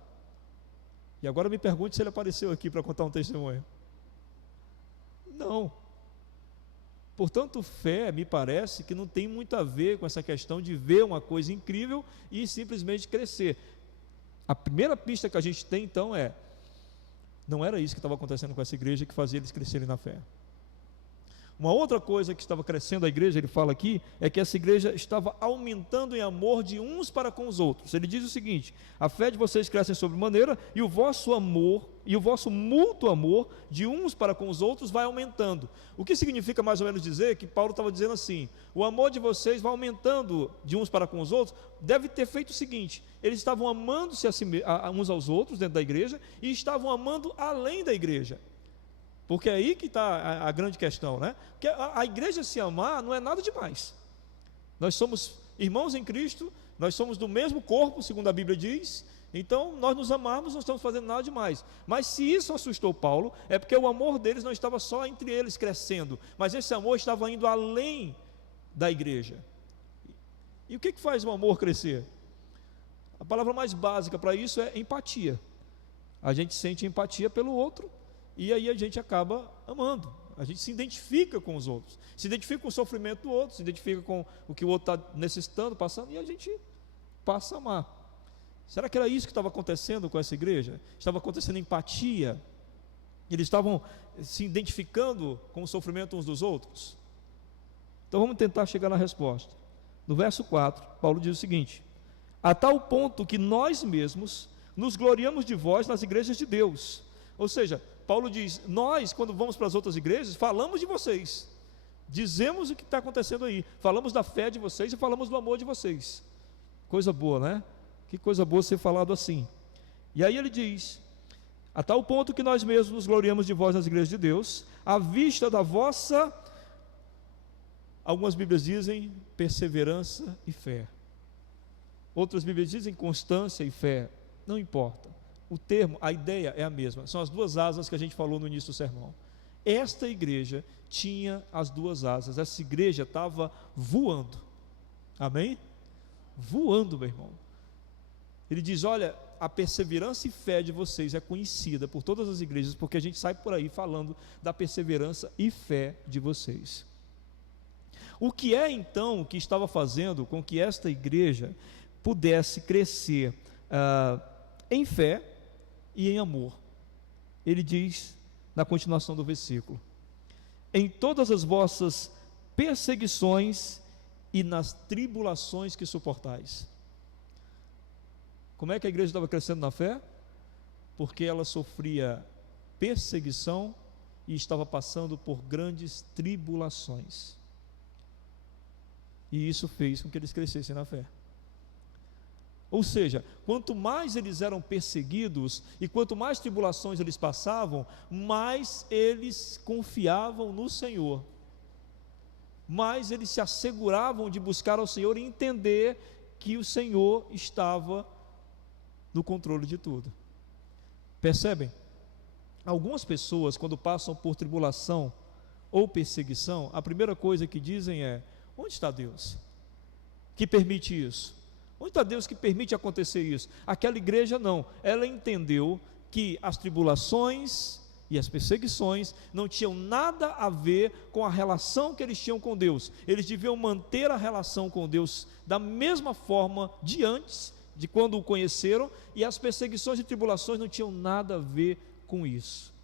E agora me pergunte se ele apareceu aqui para contar um testemunho. Não. Portanto, fé, me parece que não tem muito a ver com essa questão de ver uma coisa incrível e simplesmente crescer. A primeira pista que a gente tem, então, não era isso que estava acontecendo com essa igreja que fazia eles crescerem na fé. Uma outra coisa que estava crescendo a igreja, ele fala aqui, é que essa igreja estava aumentando em amor de uns para com os outros. Ele diz o seguinte: a fé de vocês cresce sobremaneira, e o vosso amor, e o vosso mútuo amor de uns para com os outros vai aumentando. O que significa mais ou menos dizer que Paulo estava dizendo assim: o amor de vocês vai aumentando de uns para com os outros. Deve ter feito o seguinte: eles estavam amando-se uns aos outros dentro da igreja, e estavam amando além da igreja. Porque é aí que está a grande questão, né? Porque a igreja se amar não é nada demais. Nós somos irmãos em Cristo, nós somos do mesmo corpo, segundo a Bíblia diz, Então, nós nos amarmos, não estamos fazendo nada demais. Mas se isso assustou Paulo, é porque o amor deles não estava só entre eles crescendo, mas esse amor estava indo além da igreja. E o que faz o amor crescer? A palavra mais básica para isso é empatia. A gente sente empatia pelo outro e aí a gente acaba amando. A gente se identifica com os outros, se identifica com o sofrimento do outro, se identifica com o que o outro está necessitando, passando, e a gente passa a amar. Será que era isso que estava acontecendo com essa igreja? Estava acontecendo empatia? Eles estavam se identificando com o sofrimento uns dos outros? Então vamos tentar chegar na resposta. No verso 4, Paulo diz o seguinte: a tal ponto que nós mesmos nos gloriamos de vós nas igrejas de Deus. Ou seja, Paulo diz, nós, quando vamos para as outras igrejas, falamos de vocês, dizemos o que está acontecendo aí, falamos da fé de vocês e falamos do amor de vocês. Coisa boa, né? Que coisa boa ser falado assim. E aí ele diz, a tal ponto que nós mesmos nos gloriamos de vós nas igrejas de Deus, à vista da vossa, algumas Bíblias dizem, perseverança e fé. Outras Bíblias dizem constância e fé. Não importa. O termo, a ideia é a mesma. São as duas asas que a gente falou no início do sermão. Esta igreja tinha as duas asas. Essa igreja estava voando. Amém? Voando, meu irmão. Ele diz, olha, a perseverança e fé de vocês é conhecida por todas as igrejas, porque a gente sai por aí falando da perseverança e fé de vocês. O que é então que estava fazendo com que esta igreja pudesse crescer em fé e em amor? Ele diz na continuação do versículo: em todas as vossas perseguições e nas tribulações que suportais. Como é que a igreja estava crescendo na fé? Porque ela sofria perseguição e estava passando por grandes tribulações. E isso fez com que eles crescessem na fé. Ou seja, quanto mais eles eram perseguidos e quanto mais tribulações eles passavam, mais eles confiavam no Senhor, mais eles se asseguravam de buscar ao Senhor e entender que o Senhor estava no controle de tudo. Percebem? Algumas pessoas, quando passam por tribulação ou perseguição, a primeira coisa que dizem é: onde está Deus que permite isso? Onde está Deus que permite acontecer isso? Aquela igreja não, ela entendeu que as tribulações e as perseguições não tinham nada a ver com a relação que eles tinham com Deus. Eles deviam manter a relação com Deus da mesma forma de antes, de quando o conheceram, e as perseguições e tribulações não tinham nada a ver com isso.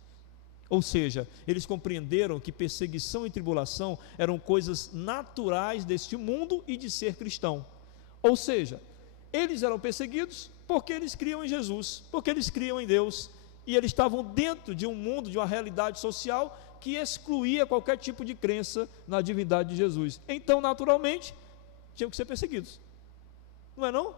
Ou seja, eles compreenderam que perseguição e tribulação eram coisas naturais deste mundo e de ser cristão. Ou seja, eles eram perseguidos porque eles criam em Jesus, porque eles criam em Deus, e eles estavam dentro de um mundo, de uma realidade social que excluía qualquer tipo de crença na divindade de Jesus. Então, naturalmente, tinham que ser perseguidos. Não é não?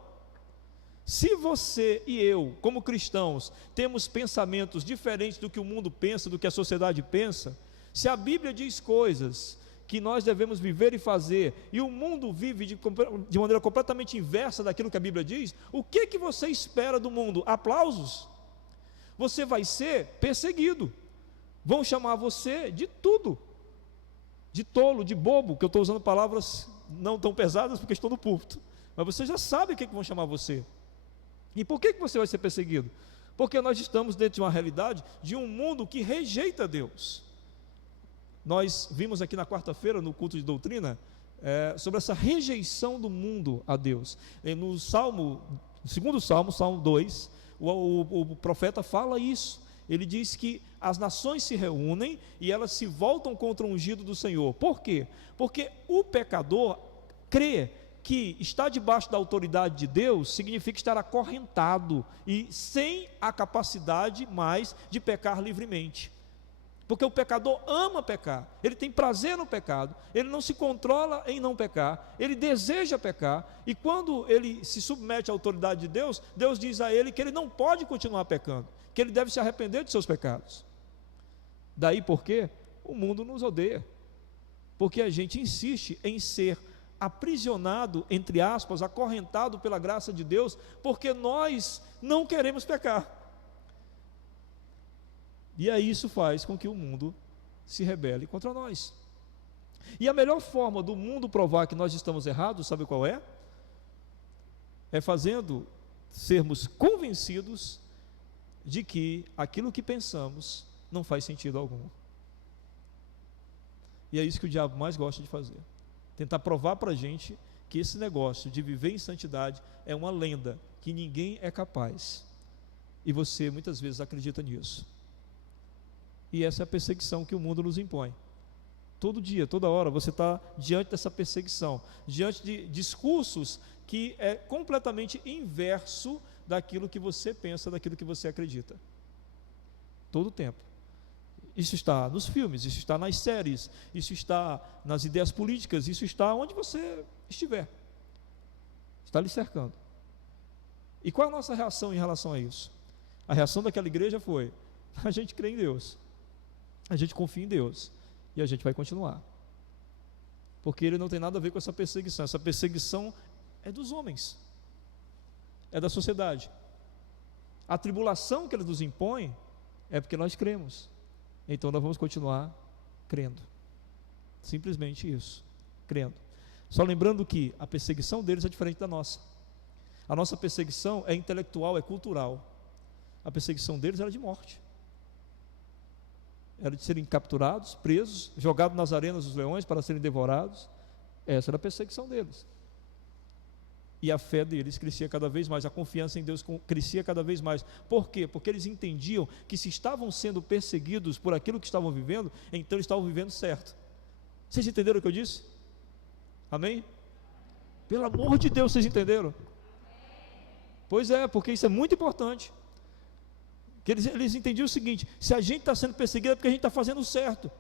Se você e eu, como cristãos, temos pensamentos diferentes do que o mundo pensa, do que a sociedade pensa, se a Bíblia diz coisas que nós devemos viver e fazer, e o mundo vive de maneira completamente inversa daquilo que a Bíblia diz, o que você espera do mundo? Aplausos? Você vai ser perseguido, vão chamar você de tudo, de tolo, de bobo, que eu estou usando palavras não tão pesadas porque estou no púlpito, mas você já sabe o que vão chamar você. E por que você vai ser perseguido? Porque nós estamos dentro de uma realidade de um mundo que rejeita Deus. Nós vimos aqui na quarta-feira, no culto de doutrina, sobre essa rejeição do mundo a Deus. No segundo Salmo, Salmo 2, o profeta fala isso. Ele diz que as nações se reúnem e elas se voltam contra o ungido do Senhor. Por quê? Porque o pecador crê que estar debaixo da autoridade de Deus significa estar acorrentado e sem a capacidade mais de pecar livremente. Porque o pecador ama pecar, ele tem prazer no pecado, ele não se controla em não pecar, ele deseja pecar, e quando ele se submete à autoridade de Deus, Deus diz a ele que ele não pode continuar pecando, que ele deve se arrepender de seus pecados. Daí porque o mundo nos odeia, porque a gente insiste em ser aprisionado, entre aspas, acorrentado pela graça de Deus, porque nós não queremos pecar. E aí isso faz com que o mundo se rebele contra nós. E a melhor forma do mundo provar que nós estamos errados, sabe qual é? É fazendo sermos convencidos de que aquilo que pensamos não faz sentido algum. E é isso que o diabo mais gosta de fazer. Tentar provar para a gente que esse negócio de viver em santidade é uma lenda, que ninguém é capaz. E você muitas vezes acredita nisso. E essa é a perseguição que o mundo nos impõe. Todo dia, toda hora, você está diante dessa perseguição, diante de discursos que é completamente inverso daquilo que você pensa, daquilo que você acredita. Todo o tempo. Isso está nos filmes, isso está nas séries, isso está nas ideias políticas, isso está onde você estiver. Está lhe cercando. E qual é a nossa reação em relação a isso? A reação daquela igreja foi: a gente crê em Deus, a gente confia em Deus, e a gente vai continuar. Porque ele não tem nada a ver com essa perseguição é dos homens, é da sociedade. A tribulação que ele nos impõe é porque nós cremos. Então nós vamos continuar crendo. Simplesmente isso, crendo. Só lembrando que a perseguição deles é diferente da nossa. A nossa perseguição é intelectual, é cultural. A perseguição deles era de morte. Era de serem capturados, presos, jogados nas arenas dos leões para serem devorados. Essa era a perseguição deles. E a fé deles crescia cada vez mais, a confiança em Deus crescia cada vez mais. Por quê? Porque eles entendiam que se estavam sendo perseguidos por aquilo que estavam vivendo, então eles estavam vivendo certo. Vocês entenderam o que eu disse? Amém? Pelo amor de Deus, vocês entenderam? Pois é, porque isso é muito importante. Que eles entendiam o seguinte: se a gente está sendo perseguido é porque a gente está fazendo certo.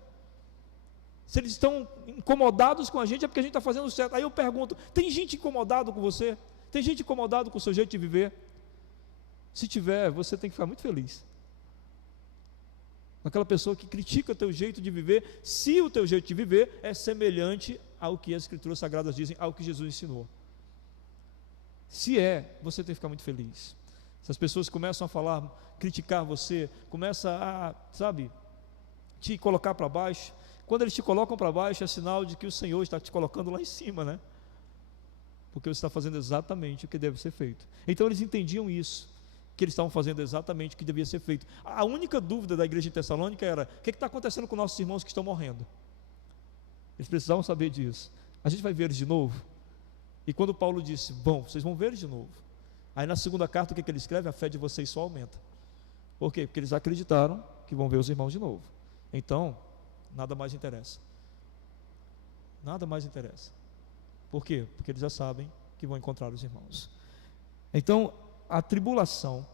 Se eles estão incomodados com a gente é porque a gente está fazendo certo. Aí eu pergunto: tem gente incomodado com você? Tem gente incomodado com o seu jeito de viver? Se tiver, você tem que ficar muito feliz. Aquela pessoa que critica o teu jeito de viver, se o teu jeito de viver é semelhante ao que as Escrituras Sagradas dizem, ao que Jesus ensinou. Se é, você tem que ficar muito feliz. Se as pessoas começam a falar, criticar você, começam a, te colocar para baixo, quando eles te colocam para baixo, é sinal de que o Senhor está te colocando lá em cima, né? Porque você está fazendo exatamente o que deve ser feito. Então eles entendiam isso, que eles estavam fazendo exatamente o que devia ser feito. A única dúvida da igreja de Tessalônica era: o que está acontecendo com nossos irmãos que estão morrendo? Eles precisavam saber disso. A gente vai ver eles de novo? E quando Paulo disse: bom, vocês vão ver eles de novo. Aí na segunda carta, o que ele escreve? A fé de vocês só aumenta. Por quê? Porque eles acreditaram que vão ver os irmãos de novo. Então, nada mais interessa. Nada mais interessa. Por quê? Porque eles já sabem que vão encontrar os irmãos. Então, a tribulação,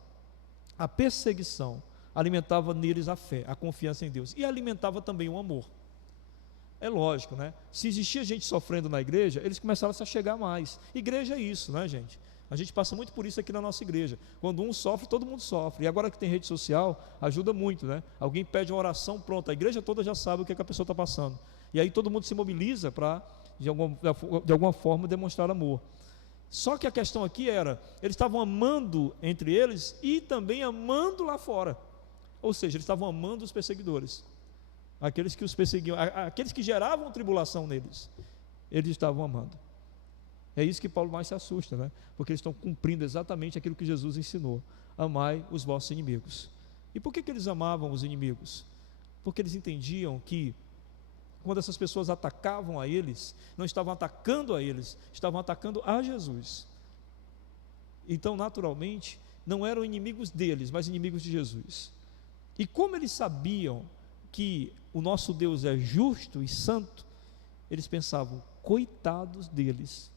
a perseguição, alimentava neles a fé, a confiança em Deus. E alimentava também o amor. É lógico, né? Se existia gente sofrendo na igreja, eles começaram a se achegar mais. Igreja é isso, né, gente? A gente passa muito por isso aqui na nossa igreja. Quando um sofre, todo mundo sofre. E agora que tem rede social, ajuda muito, né? Alguém pede uma oração, pronto, a igreja toda já sabe o que a pessoa está passando. E aí todo mundo se mobiliza para, de alguma forma, demonstrar amor. Só que a questão aqui era, eles estavam amando entre eles e também amando lá fora. Ou seja, eles estavam amando os perseguidores. Aqueles que os perseguiam, aqueles que geravam tribulação neles, eles estavam amando. É isso que Paulo mais se assusta, né? Porque eles estão cumprindo exatamente aquilo que Jesus ensinou: amai os vossos inimigos. E por que eles amavam os inimigos? Porque eles entendiam que quando essas pessoas atacavam a eles, não estavam atacando a eles, estavam atacando a Jesus. Então, naturalmente, não eram inimigos deles, mas inimigos de Jesus. E como eles sabiam que o nosso Deus é justo e santo, eles pensavam: coitados deles,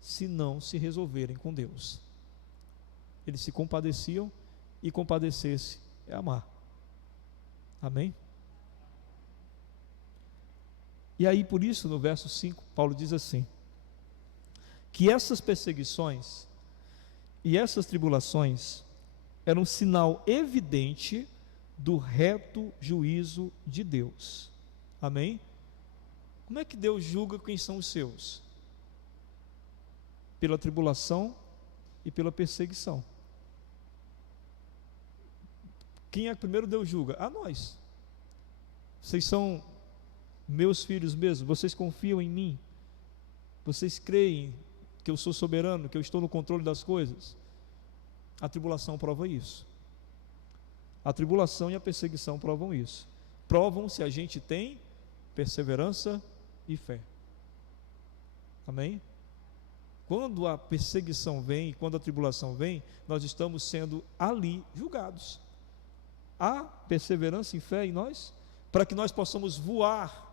se não se resolverem com Deus. Eles se compadeciam, e compadecer-se é amar. Amém? E aí, por isso, no verso 5, Paulo diz assim: que essas perseguições e essas tribulações eram um sinal evidente do reto juízo de Deus. Amém? Como é que Deus julga quem são os seus? pela tribulação e pela perseguição. Quem é que primeiro Deus julga? A nós. Vocês são meus filhos mesmo, vocês confiam em mim, vocês creem que eu sou soberano, que eu estou no controle das coisas. A tribulação prova isso. A tribulação e a perseguição provam isso. Provam se a gente tem perseverança e fé. Amém? Quando a perseguição vem, quando a tribulação vem, nós estamos sendo ali julgados. Há perseverança e fé em nós, para que nós possamos voar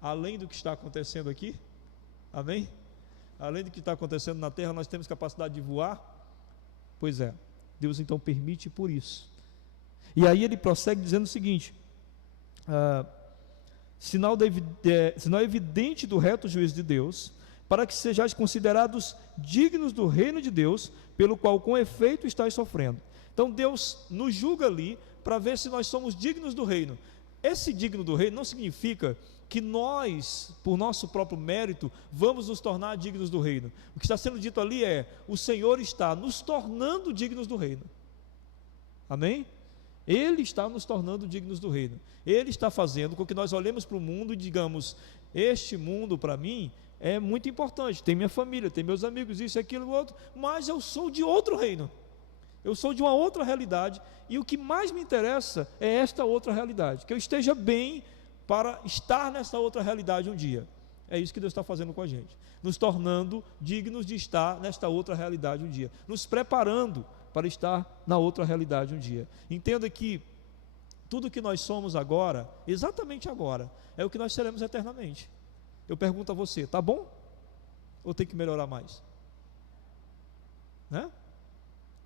além do que está acontecendo aqui. Amém? Além do que está acontecendo na terra, nós temos capacidade de voar. Pois é, Deus então permite por isso. E aí ele prossegue dizendo o seguinte: sinal evidente do reto juízo de Deus, para que sejais considerados dignos do reino de Deus, pelo qual com efeito estáis sofrendo. Então Deus nos julga ali para ver se nós somos dignos do reino. Esse digno do reino não significa que nós, por nosso próprio mérito, vamos nos tornar dignos do reino. O que está sendo dito ali é: o Senhor está nos tornando dignos do reino. Amém? Ele está nos tornando dignos do reino. Ele está fazendo com que nós olhemos para o mundo e digamos: este mundo para mim é muito importante, tem minha família, tem meus amigos, isso, aquilo, outro, mas eu sou de outro reino, eu sou de uma outra realidade, e o que mais me interessa é esta outra realidade, que eu esteja bem para estar nessa outra realidade um dia. É isso que Deus está fazendo com a gente, nos tornando dignos de estar nesta outra realidade um dia, nos preparando para estar na outra realidade um dia. Entenda que tudo que nós somos agora, exatamente agora, é o que nós seremos eternamente. Eu pergunto a você: tá bom? Ou tem que melhorar mais? Né?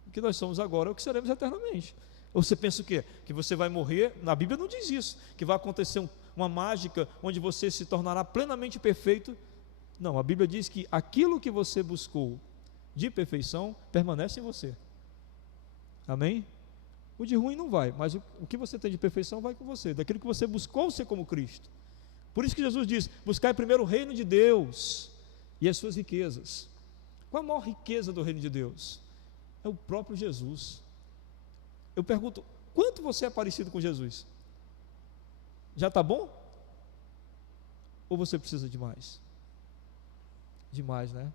O que nós somos agora é o que seremos eternamente. Ou você pensa o quê? Que você vai morrer? Na Bíblia não diz isso, que vai acontecer uma mágica onde você se tornará plenamente perfeito. Não, a Bíblia diz que aquilo que você buscou de perfeição permanece em você. Amém? O de ruim não vai, mas o que você tem de perfeição vai com você, daquilo que você buscou ser como Cristo. Por isso que Jesus diz: buscai primeiro o reino de Deus e as suas riquezas. Qual a maior riqueza do reino de Deus? É o próprio Jesus. Eu pergunto: quanto você é parecido com Jesus? Já está bom? Ou você precisa de mais? Demais, né?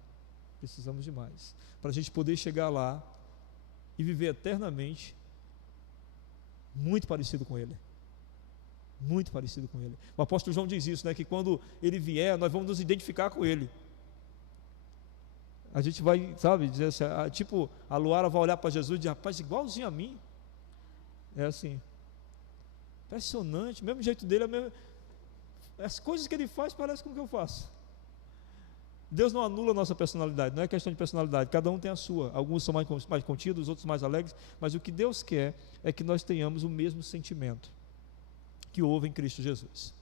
Precisamos de mais, para a gente poder chegar lá e viver eternamente muito parecido com Ele. Muito parecido com Ele. O apóstolo João diz isso, né? Que quando Ele vier, nós vamos nos identificar com Ele. A gente vai, sabe, dizer assim, tipo, a Luara vai olhar para Jesus e dizer: rapaz, igualzinho a mim. É assim, impressionante, mesmo jeito dele, as coisas que ele faz parecem com o que eu faço. Deus não anula a nossa personalidade, não é questão de personalidade, cada um tem a sua. Alguns são mais contidos, outros mais alegres, mas o que Deus quer é que nós tenhamos o mesmo sentimento que houve em Cristo Jesus.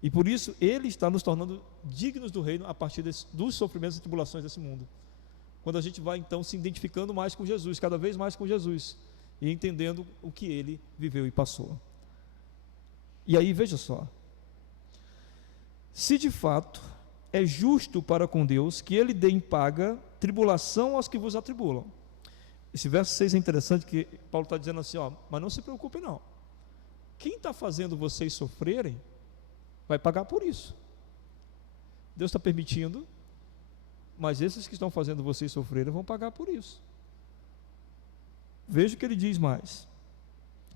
E por isso Ele está nos tornando dignos do reino a partir dos sofrimentos e tribulações desse mundo. Quando a gente vai então se identificando mais com Jesus, cada vez mais com Jesus, e entendendo o que Ele viveu e passou. E aí veja só: se de fato é justo para com Deus que Ele dê em paga tribulação aos que vos atribulam. Esse verso 6 é interessante, que Paulo está dizendo assim: mas não se preocupem não, quem está fazendo vocês sofrerem vai pagar por isso. Deus está permitindo, mas esses que estão fazendo vocês sofrerem vão pagar por isso. Veja o que ele diz mais: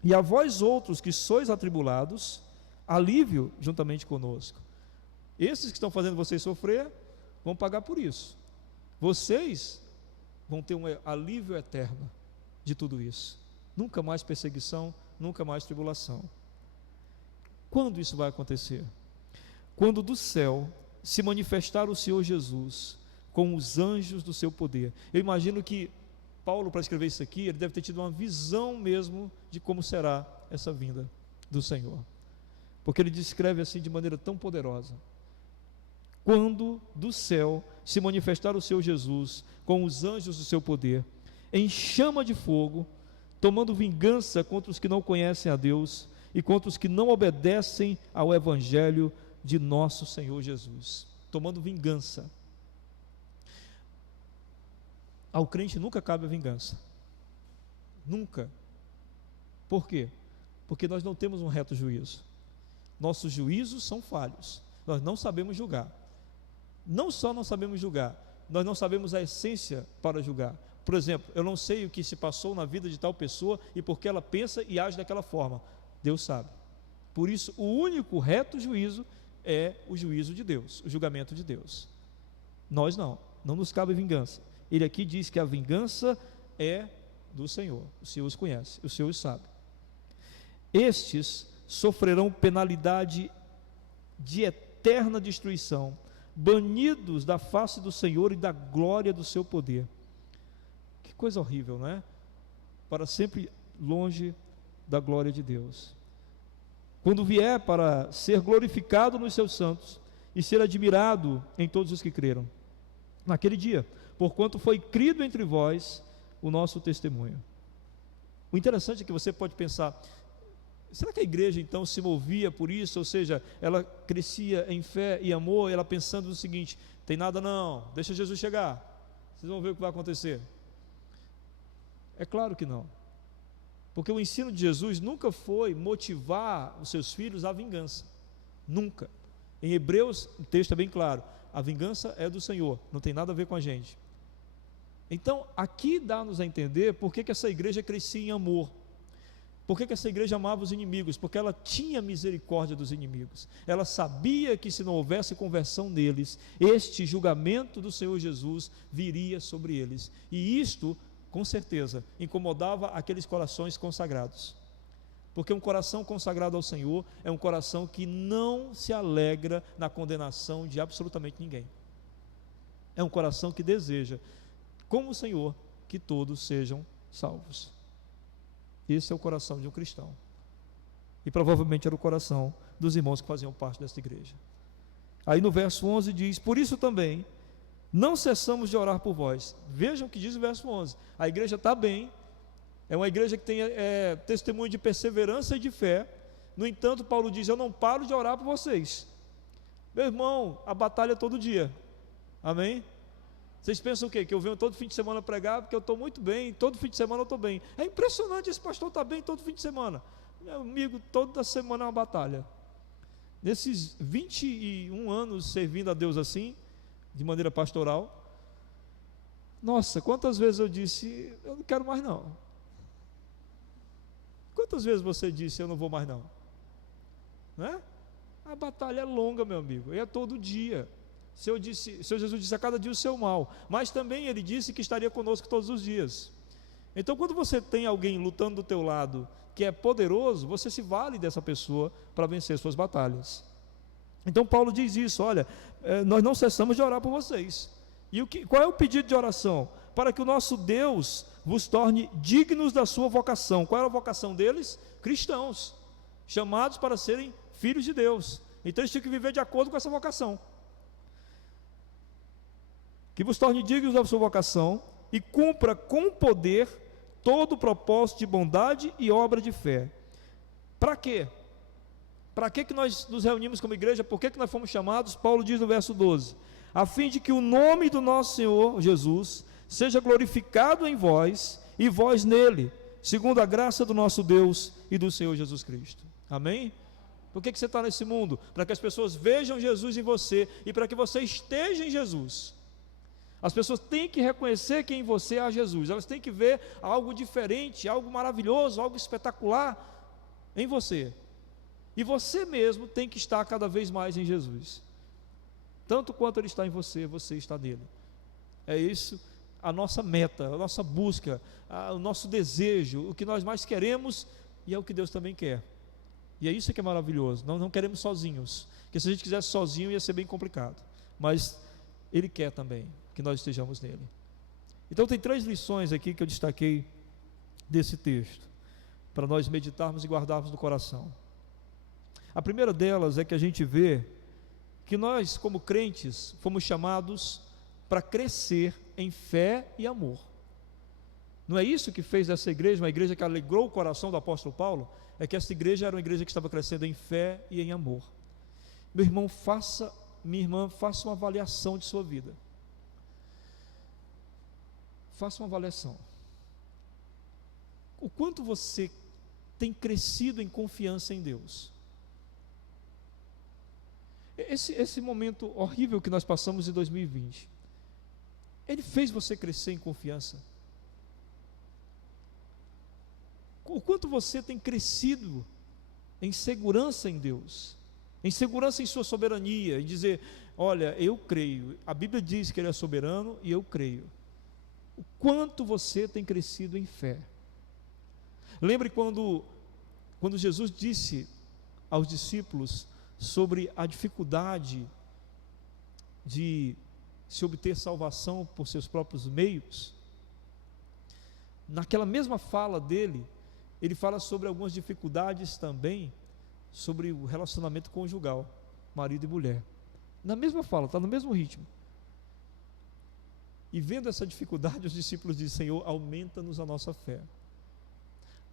e a vós outros que sois atribulados, alívio juntamente conosco. Esses que estão fazendo vocês sofrer vão pagar por isso. Vocês vão ter um alívio eterno de tudo isso. Nunca mais perseguição, nunca mais tribulação. Quando isso vai acontecer? Quando do céu se manifestar o Senhor Jesus com os anjos do seu poder. Eu imagino que Paulo, para escrever isso aqui, ele deve ter tido uma visão mesmo de como será essa vinda do Senhor, porque ele descreve assim de maneira tão poderosa: quando do céu se manifestar o Senhor Jesus com os anjos do seu poder, em chama de fogo, tomando vingança contra os que não conhecem a Deus e contra os que não obedecem ao Evangelho de nosso Senhor Jesus. Tomando vingança. Ao crente nunca cabe a vingança. Nunca. Por quê? Porque nós não temos um reto juízo. Nossos juízos são falhos. Nós não sabemos julgar. Não só não sabemos julgar, nós não sabemos a essência para julgar. Por exemplo, eu não sei o que se passou na vida de tal pessoa e por que ela pensa e age daquela forma. Deus sabe. Por isso, o único reto juízo é o juízo de Deus, o julgamento de Deus. Nós não nos cabe vingança. Ele aqui diz que a vingança é do Senhor. O Senhor os conhece, o Senhor os sabe. Estes sofrerão penalidade de eterna destruição, banidos da face do Senhor e da glória do seu poder. Que coisa horrível, não é? Para sempre longe da glória de Deus. Quando vier para ser glorificado nos seus santos e ser admirado em todos os que creram. Naquele dia, porquanto foi crido entre vós o nosso testemunho. O interessante é que você pode pensar, será que a igreja então se movia por isso? Ou seja, ela crescia em fé e amor, ela pensando no seguinte: tem nada não, deixa Jesus chegar, vocês vão ver o que vai acontecer. É claro que não, porque o ensino de Jesus nunca foi motivar os seus filhos à vingança, nunca. Em Hebreus, o texto é bem claro, a vingança é do Senhor, não tem nada a ver com a gente. Então, aqui dá-nos a entender por que essa igreja crescia em amor. Por que essa igreja amava os inimigos? Porque ela tinha misericórdia dos inimigos. Ela sabia que se não houvesse conversão neles, este julgamento do Senhor Jesus viria sobre eles. E isto, com certeza, incomodava aqueles corações consagrados. Porque um coração consagrado ao Senhor é um coração que não se alegra na condenação de absolutamente ninguém. É um coração que deseja, como o Senhor, que todos sejam salvos. Esse é o coração de um cristão. E provavelmente era o coração dos irmãos que faziam parte desta igreja. Aí no verso 11 diz: por isso também não cessamos de orar por vós. Vejam o que diz o verso 11. A igreja está bem, é uma igreja que tem testemunho de perseverança e de fé. No entanto, Paulo diz: eu não paro de orar por vocês. Meu irmão, a batalha é todo dia. Amém? Vocês pensam o quê? Que eu venho todo fim de semana pregar porque eu estou muito bem, todo fim de semana eu estou bem. É impressionante, esse pastor está bem todo fim de semana. Meu amigo, toda semana é uma batalha. Nesses 21 anos servindo a Deus assim, de maneira pastoral, nossa, quantas vezes eu disse: eu não quero mais não. Quantas vezes você disse: eu não vou mais não? Não é? A batalha é longa, meu amigo, e é todo dia. O Senhor Jesus disse: a cada dia o seu mal, mas também Ele disse que estaria conosco todos os dias. Então, quando você tem alguém lutando do teu lado, que é poderoso, você se vale dessa pessoa para vencer suas batalhas. Então Paulo diz isso: olha, nós não cessamos de orar por vocês. E qual é o pedido de oração? Para que o nosso Deus vos torne dignos da sua vocação. Qual era a vocação deles? Cristãos, chamados para serem filhos de Deus. Então eles tinham que viver de acordo com essa vocação. Que vos torne dignos da sua vocação e cumpra com poder todo o propósito de bondade e obra de fé. Para quê? Para que nós nos reunimos como igreja? Por que nós fomos chamados? Paulo diz no verso 12: a fim de que o nome do nosso Senhor Jesus seja glorificado em vós e vós nele, segundo a graça do nosso Deus e do Senhor Jesus Cristo. Amém? Por que você está nesse mundo? Para que as pessoas vejam Jesus em você e para que você esteja em Jesus. As pessoas têm que reconhecer que em você há Jesus. Elas têm que ver algo diferente, algo maravilhoso, algo espetacular em você. E você mesmo tem que estar cada vez mais em Jesus. Tanto quanto Ele está em você, você está nele. É isso a nossa meta, a nossa busca, o nosso desejo, o que nós mais queremos, e é o que Deus também quer. E é isso que é maravilhoso. Nós não queremos sozinhos, porque se a gente quisesse sozinho ia ser bem complicado. Mas Ele quer também que nós estejamos nele. Então tem 3 lições aqui que eu destaquei desse texto, para nós meditarmos e guardarmos no coração. A primeira delas é que a gente vê que nós, como crentes, fomos chamados para crescer em fé e amor. Não é isso que fez dessa igreja uma igreja que alegrou o coração do apóstolo Paulo? É que essa igreja era uma igreja que estava crescendo em fé e em amor. Meu irmão, minha irmã, faça uma avaliação de sua vida. faça uma avaliação. O quanto você tem crescido em confiança em Deus? Esse momento horrível que nós passamos em 2020, ele fez você crescer em confiança? O quanto você tem crescido em segurança em Deus, em segurança em sua soberania, em dizer, olha, eu creio, a Bíblia diz que Ele é soberano e eu creio. O quanto você tem crescido em fé? Lembre quando Jesus disse aos discípulos sobre a dificuldade de se obter salvação por seus próprios meios. Naquela mesma fala dele, ele fala sobre algumas dificuldades também, sobre o relacionamento conjugal, marido e mulher. Na mesma fala, está no mesmo ritmo. E vendo essa dificuldade, os discípulos dizem, Senhor, aumenta-nos a nossa fé.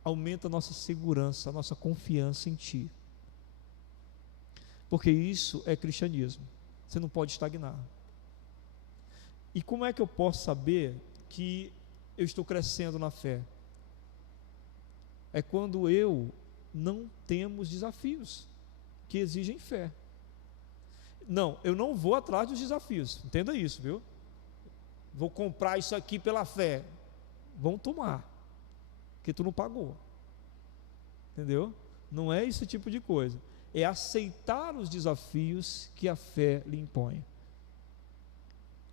Aumenta a nossa segurança, a nossa confiança em Ti. Porque isso é cristianismo. Você não pode estagnar. E como é que eu posso saber que eu estou crescendo na fé? É quando eu não temos desafios que exigem fé. Não, eu não vou atrás dos desafios. Entenda isso, viu? Vou comprar isso aqui pela fé. Vão tomar, porque tu não pagou. Entendeu? Não é esse tipo de coisa. É aceitar os desafios que a fé lhe impõe.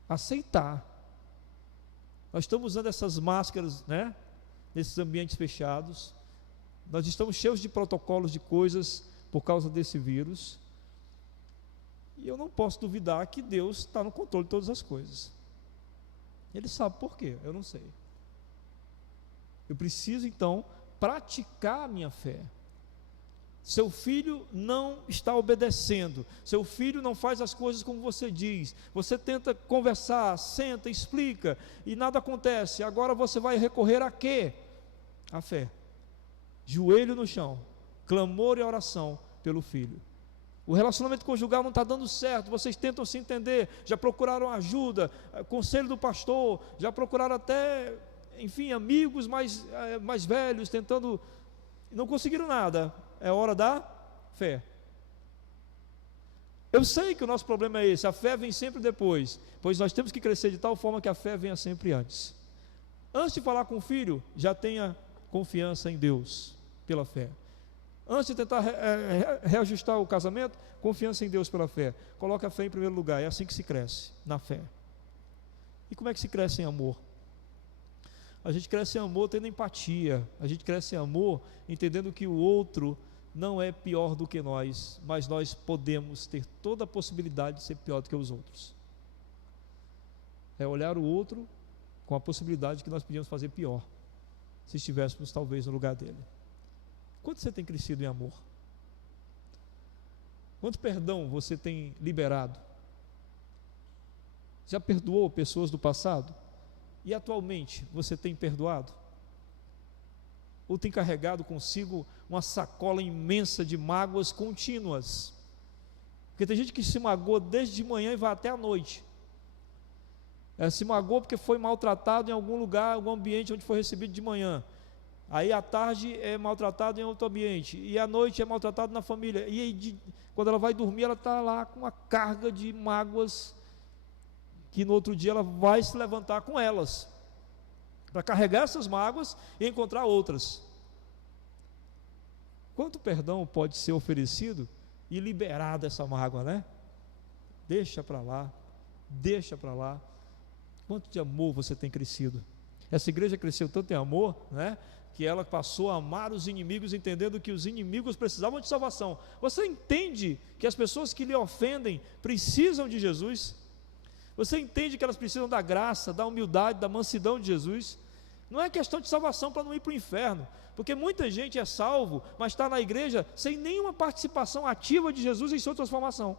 Aceitar. Nós estamos usando essas máscaras, né? Nesses ambientes fechados. Nós estamos cheios de protocolos de coisas por causa desse vírus. E eu não posso duvidar que Deus está no controle de todas as coisas. Ele sabe por quê, eu não sei. Eu preciso então praticar a minha fé. Seu filho não está obedecendo, seu filho não faz as coisas como você diz, você tenta conversar, senta, explica, e nada acontece. Agora você vai recorrer a quê? A fé. Joelho no chão, clamor e oração pelo filho. O relacionamento conjugal não está dando certo, vocês tentam se entender, já procuraram ajuda, conselho do pastor, já procuraram até, enfim, amigos mais velhos, tentando, não conseguiram nada. É hora da fé. Eu sei que o nosso problema é esse, a fé vem sempre depois, pois nós temos que crescer de tal forma que a fé venha sempre antes. Antes de falar com o filho, já tenha confiança em Deus, pela fé. Antes de tentar reajustar o casamento, confiança em Deus pela fé. Coloque a fé em primeiro lugar, é assim que se cresce, na fé. E como é que se cresce em amor? A gente cresce em amor tendo empatia, a gente cresce em amor entendendo que o outro não é pior do que nós, mas nós podemos ter toda a possibilidade de ser pior do que os outros. É olhar o outro com a possibilidade de que nós podíamos fazer pior, se estivéssemos talvez no lugar dele. Quanto você tem crescido em amor? Quanto perdão você tem liberado? Já perdoou pessoas do passado? E atualmente você tem perdoado? Ou tem carregado consigo uma sacola imensa de mágoas contínuas? Porque tem gente que se magoa desde de manhã e vai até a noite. Se magoou porque foi maltratado em algum lugar, algum ambiente onde foi recebido de manhã. Aí à tarde é maltratado em outro ambiente, e à noite é maltratado na família. E aí, quando ela vai dormir, ela está lá com uma carga de mágoas, que no outro dia ela vai se levantar com elas, para carregar essas mágoas e encontrar outras. Quanto perdão pode ser oferecido e liberado essa mágoa, né? Deixa para lá, deixa para lá. Quanto de amor você tem crescido? Essa igreja cresceu tanto em amor, né? Que ela passou a amar os inimigos, entendendo que os inimigos precisavam de salvação. Você entende que as pessoas que lhe ofendem precisam de Jesus? Você entende que elas precisam da graça, da humildade, da mansidão de Jesus? Não é questão de salvação para não ir para o inferno, porque muita gente é salvo, mas está na igreja sem nenhuma participação ativa de Jesus em sua transformação.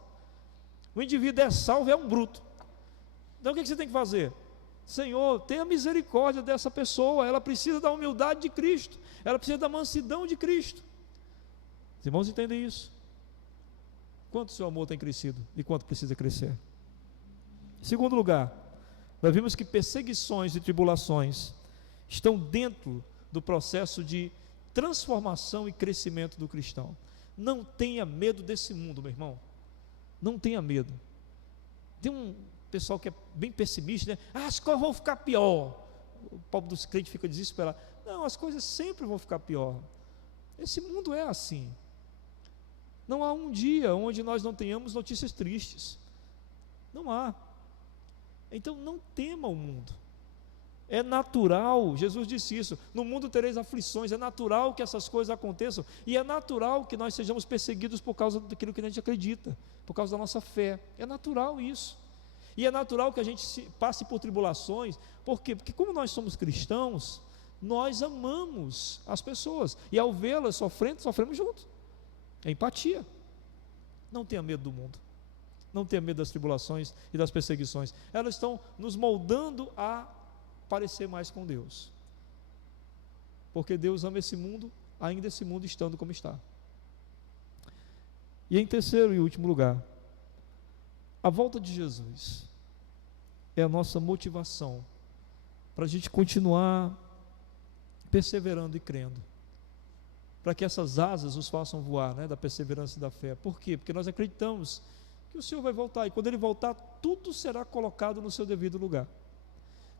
O indivíduo é salvo, é um bruto. Então o que você tem que fazer? Senhor, tenha misericórdia dessa pessoa, ela precisa da humildade de Cristo, ela precisa da mansidão de Cristo. Os irmãos entendem isso? Quanto o seu amor tem crescido e quanto precisa crescer? Em segundo lugar, nós vimos que perseguições e tribulações estão dentro do processo de transformação e crescimento do cristão. Não tenha medo desse mundo, meu irmão. Não tenha medo. Tem um pessoal que é bem pessimista, né? As coisas vão ficar pior. O pobre dos crentes fica desesperado. Não, as coisas sempre vão ficar pior. Esse mundo é assim. Não há um dia onde nós não tenhamos notícias tristes. Não há. Então não tema o mundo. É natural, Jesus disse isso, no mundo tereis aflições, é natural que essas coisas aconteçam, e é natural que nós sejamos perseguidos por causa daquilo que a gente acredita, por causa da nossa fé, é natural isso, e é natural que a gente passe por tribulações. Por quê? Porque como nós somos cristãos, nós amamos as pessoas, e ao vê-las sofrendo, sofremos juntos, é empatia. Não tenha medo do mundo, não tenha medo das tribulações e das perseguições, elas estão nos moldando a parecer mais com Deus, porque Deus ama esse mundo, ainda esse mundo estando como está. E em terceiro e último lugar, a volta de Jesus é a nossa motivação para a gente continuar perseverando e crendo, para que essas asas nos façam voar, né, da perseverança e da fé. Por quê? Porque nós acreditamos que o Senhor vai voltar, e quando Ele voltar, tudo será colocado no seu devido lugar.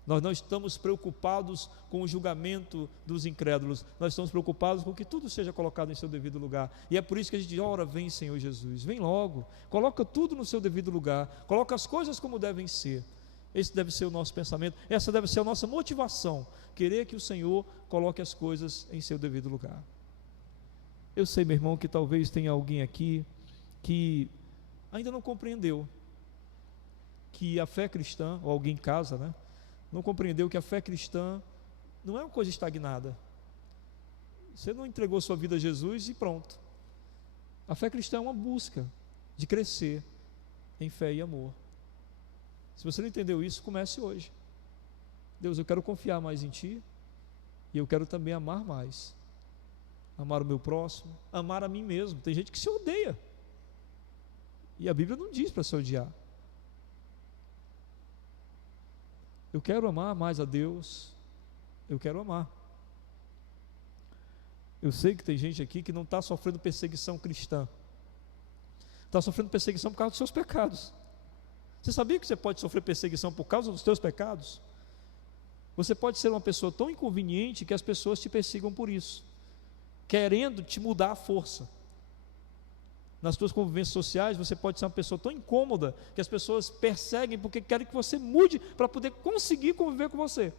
Nós não estamos preocupados com o julgamento dos incrédulos, nós estamos preocupados com que tudo seja colocado em seu devido lugar, e é por isso que a gente diz: ora, vem Senhor Jesus, vem logo, coloca tudo no seu devido lugar, coloca as coisas como devem ser. Esse deve ser o nosso pensamento, essa deve ser a nossa motivação, querer que o Senhor coloque as coisas em seu devido lugar. Eu sei, meu irmão, que talvez tenha alguém aqui que ainda não compreendeu que a fé cristã, ou alguém em casa, né, não compreendeu que a fé cristã não é uma coisa estagnada. Você não entregou sua vida a Jesus e pronto. A fé cristã é uma busca de crescer em fé e amor. Se você não entendeu isso, comece hoje. Deus, eu quero confiar mais em Ti, e eu quero também amar mais. Amar o meu próximo, amar a mim mesmo. Tem gente que se odeia, e a Bíblia não diz para se odiar. Eu quero amar mais a Deus, eu quero amar. Eu sei que tem gente aqui que não está sofrendo perseguição cristã, está sofrendo perseguição por causa dos seus pecados. Você sabia que você pode sofrer perseguição por causa dos seus pecados? Você pode ser uma pessoa tão inconveniente que as pessoas te persigam por isso, querendo te mudar à força. Nas suas convivências sociais, você pode ser uma pessoa tão incômoda que as pessoas perseguem porque querem que você mude para poder conseguir conviver com você.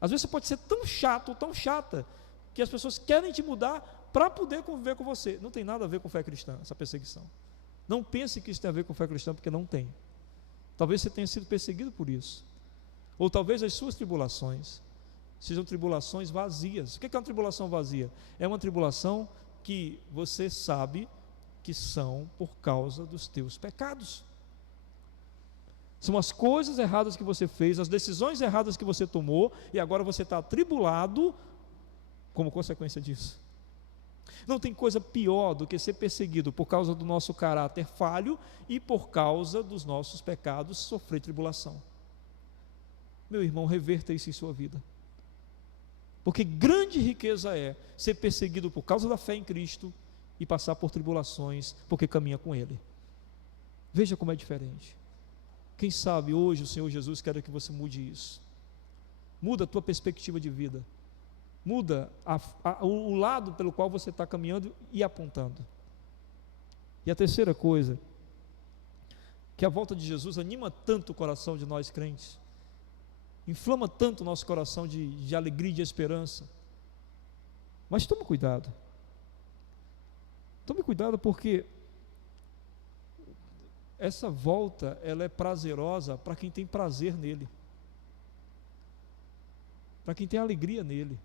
Às vezes você pode ser tão chato ou tão chata que as pessoas querem te mudar para poder conviver com você. Não tem nada a ver com fé cristã, essa perseguição. Não pense que isso tem a ver com fé cristã, porque não tem. Talvez você tenha sido perseguido por isso, ou talvez as suas tribulações sejam tribulações vazias. O que é uma tribulação vazia? É uma tribulação que você sabe que são por causa dos teus pecados. São as coisas erradas que você fez, as decisões erradas que você tomou, e agora você está atribulado como consequência disso. Não tem coisa pior do que ser perseguido por causa do nosso caráter falho e por causa dos nossos pecados sofrer tribulação. Meu irmão, reverta isso em sua vida, porque grande riqueza é ser perseguido por causa da fé em Cristo e passar por tribulações porque caminha com Ele. Veja como é diferente. Quem sabe hoje o Senhor Jesus quer que você mude isso. Muda a tua perspectiva de vida, muda o lado pelo qual você está caminhando e apontando. E a terceira coisa, que a volta de Jesus anima tanto o coração de nós crentes, inflama tanto o nosso coração de alegria e de esperança. Mas tome cuidado, porque essa volta, ela é prazerosa para quem tem prazer nele, para quem tem alegria nele.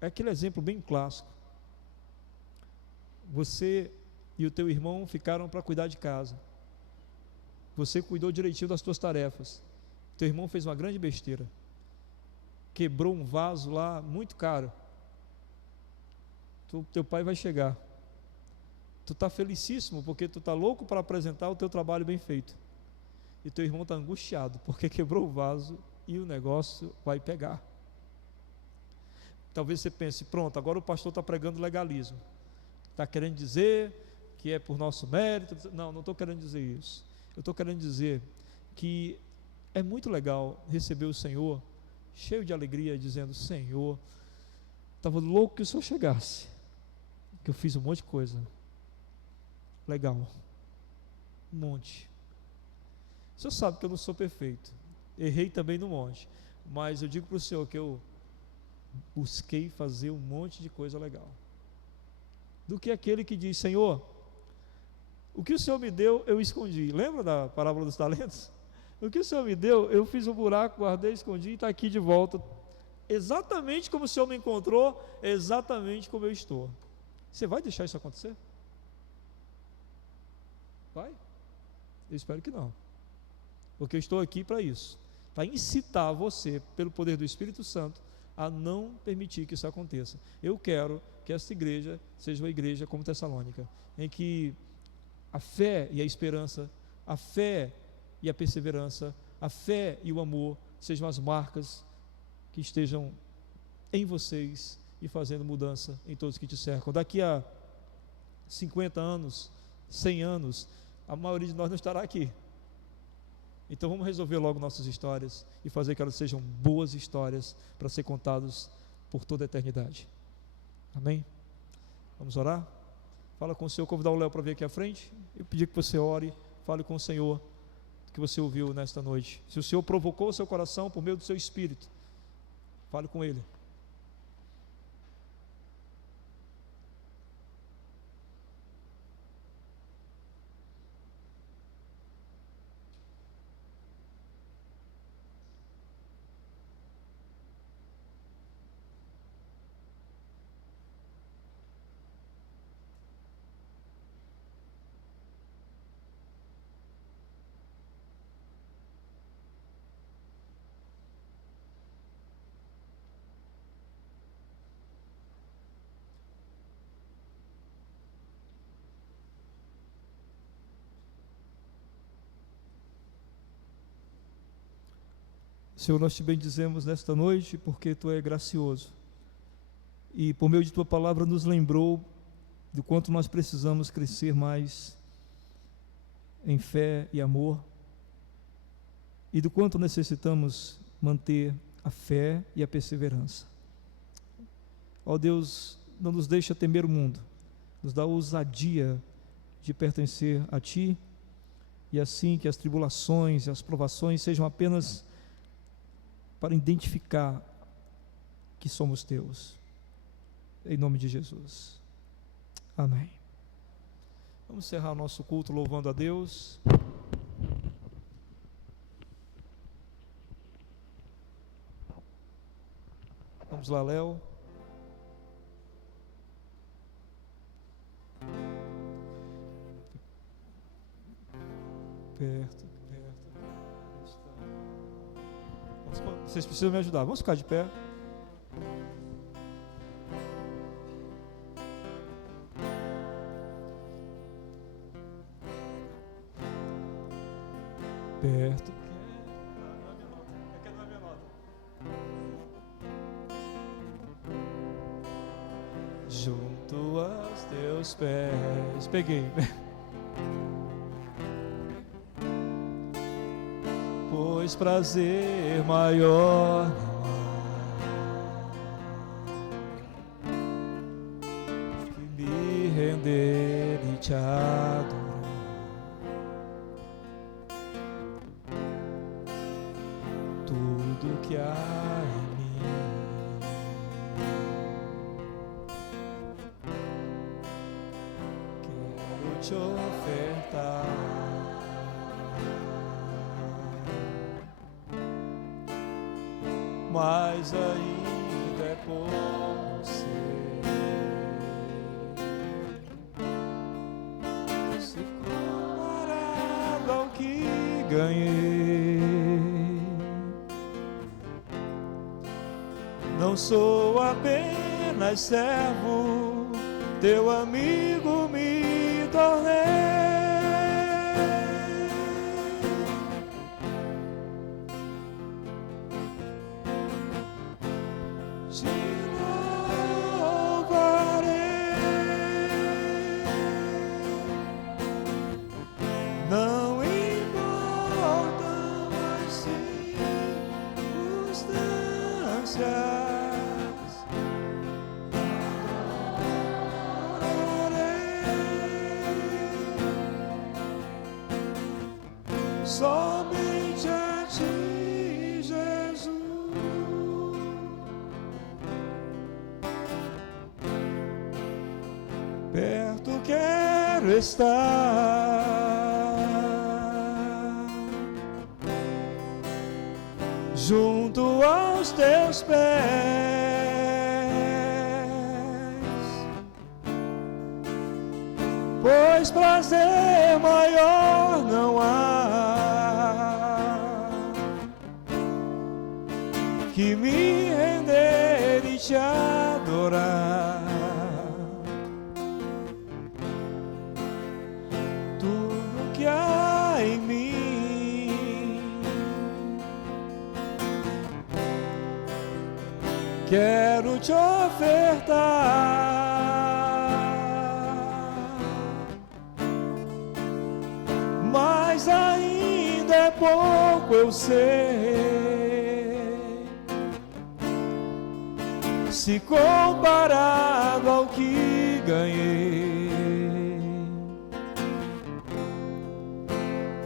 É aquele exemplo bem clássico: você e o teu irmão ficaram para cuidar de casa, você cuidou direitinho das tuas tarefas, teu irmão fez uma grande besteira, quebrou um vaso lá muito caro. Teu pai vai chegar, tu está felicíssimo porque tu está louco para apresentar o teu trabalho bem feito, e teu irmão está angustiado porque quebrou o vaso e o negócio vai pegar. Talvez você pense, pronto, agora o pastor está pregando legalismo, está querendo dizer que é por nosso mérito. Não estou querendo dizer isso. Eu estou querendo dizer que é muito legal receber o Senhor cheio de alegria, dizendo: Senhor, estava louco que o Senhor chegasse, que eu fiz um monte de coisa legal, um monte. O Senhor sabe que eu não sou perfeito, errei também no monte, mas eu digo para o Senhor que eu busquei fazer um monte de coisa legal, do que aquele que diz: Senhor, o que o Senhor me deu eu escondi. Lembra da parábola dos talentos? O que o Senhor me deu eu fiz um buraco, guardei, escondi e está aqui de volta, exatamente como o Senhor me encontrou, exatamente como eu estou. Você vai deixar isso acontecer? Vai? Eu espero que não, porque eu estou aqui para isso, para incitar você, pelo poder do Espírito Santo, a não permitir que isso aconteça. Eu quero que esta igreja seja uma igreja como Tessalônica, em que a fé e a esperança, a fé e a perseverança, a fé e o amor sejam as marcas que estejam em vocês e fazendo mudança em todos que te cercam. Daqui a 50 anos, 100 anos, a maioria de nós não estará aqui. Então vamos resolver logo nossas histórias e fazer que elas sejam boas histórias para ser contadas por toda a eternidade. Amém? Vamos orar? Fala com o Senhor, convidar o Léo para vir aqui à frente. Eu pedi que você ore, fale com o Senhor o que você ouviu nesta noite. Se o Senhor provocou o seu coração por meio do seu Espírito, fale com Ele. Senhor, nós te bendizemos nesta noite porque Tu é gracioso e por meio de Tua palavra nos lembrou do quanto nós precisamos crescer mais em fé e amor e do quanto necessitamos manter a fé e a perseverança. Ó Deus, não nos deixa temer o mundo, nos dá a ousadia de pertencer a Ti, e assim que as tribulações e as provações sejam apenas para identificar que somos Teus, em nome de Jesus, amém. Vamos encerrar nosso culto louvando a Deus. Vamos lá, Léo. Perto. Vocês precisam me ajudar. Vamos ficar de pé. Perto. Junto aos teus pés. Peguei. Pois prazer maior não há que me render e te adorar. Tudo que há em mim quero te ofertar. Mas ainda é pouco se comparado ao que ganhei. Não sou apenas servo, teu amigo me tornei. somente a ti, Jesus. Perto quero estar, junto aos teus pés, pois prazer maior não há que me render e te adorar. Tudo que há em mim quero te ofertar. Mas ainda é pouco, eu sei, se comparado ao que ganhei.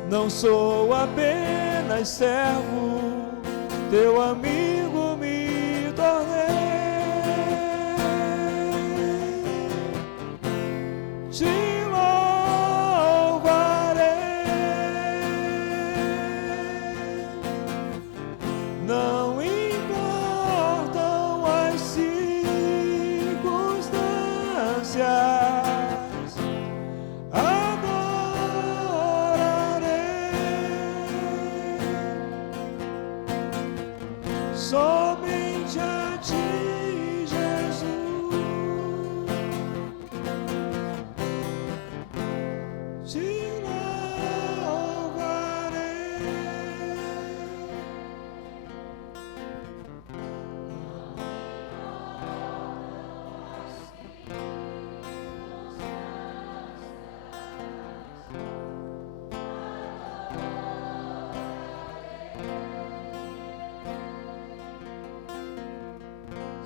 Não sou apenas servo, teu amigo me tornei. Te louvarei, não importam as circunstâncias, adorarei somente a ti, Jesus. Te louvarei.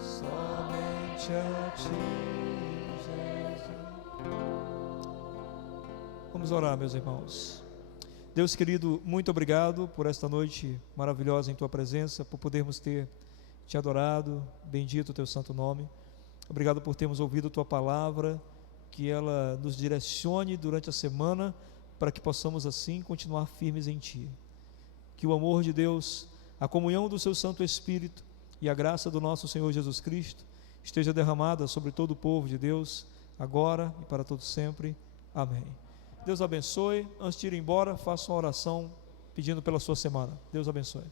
Somente a ti, Jesus. Vamos orar, meus irmãos. Deus querido, muito obrigado por esta noite maravilhosa em tua presença, por podermos ter te adorado, bendito o teu santo nome. Obrigado por termos ouvido tua palavra, que ela nos direcione durante a semana, para que possamos assim continuar firmes em ti. Que o amor de Deus, a comunhão do seu Santo Espírito e a graça do nosso Senhor Jesus Cristo esteja derramada sobre todo o povo de Deus, agora e para todo sempre. Amém. Deus abençoe. Antes de ir embora, faça uma oração pedindo pela sua semana. Deus abençoe.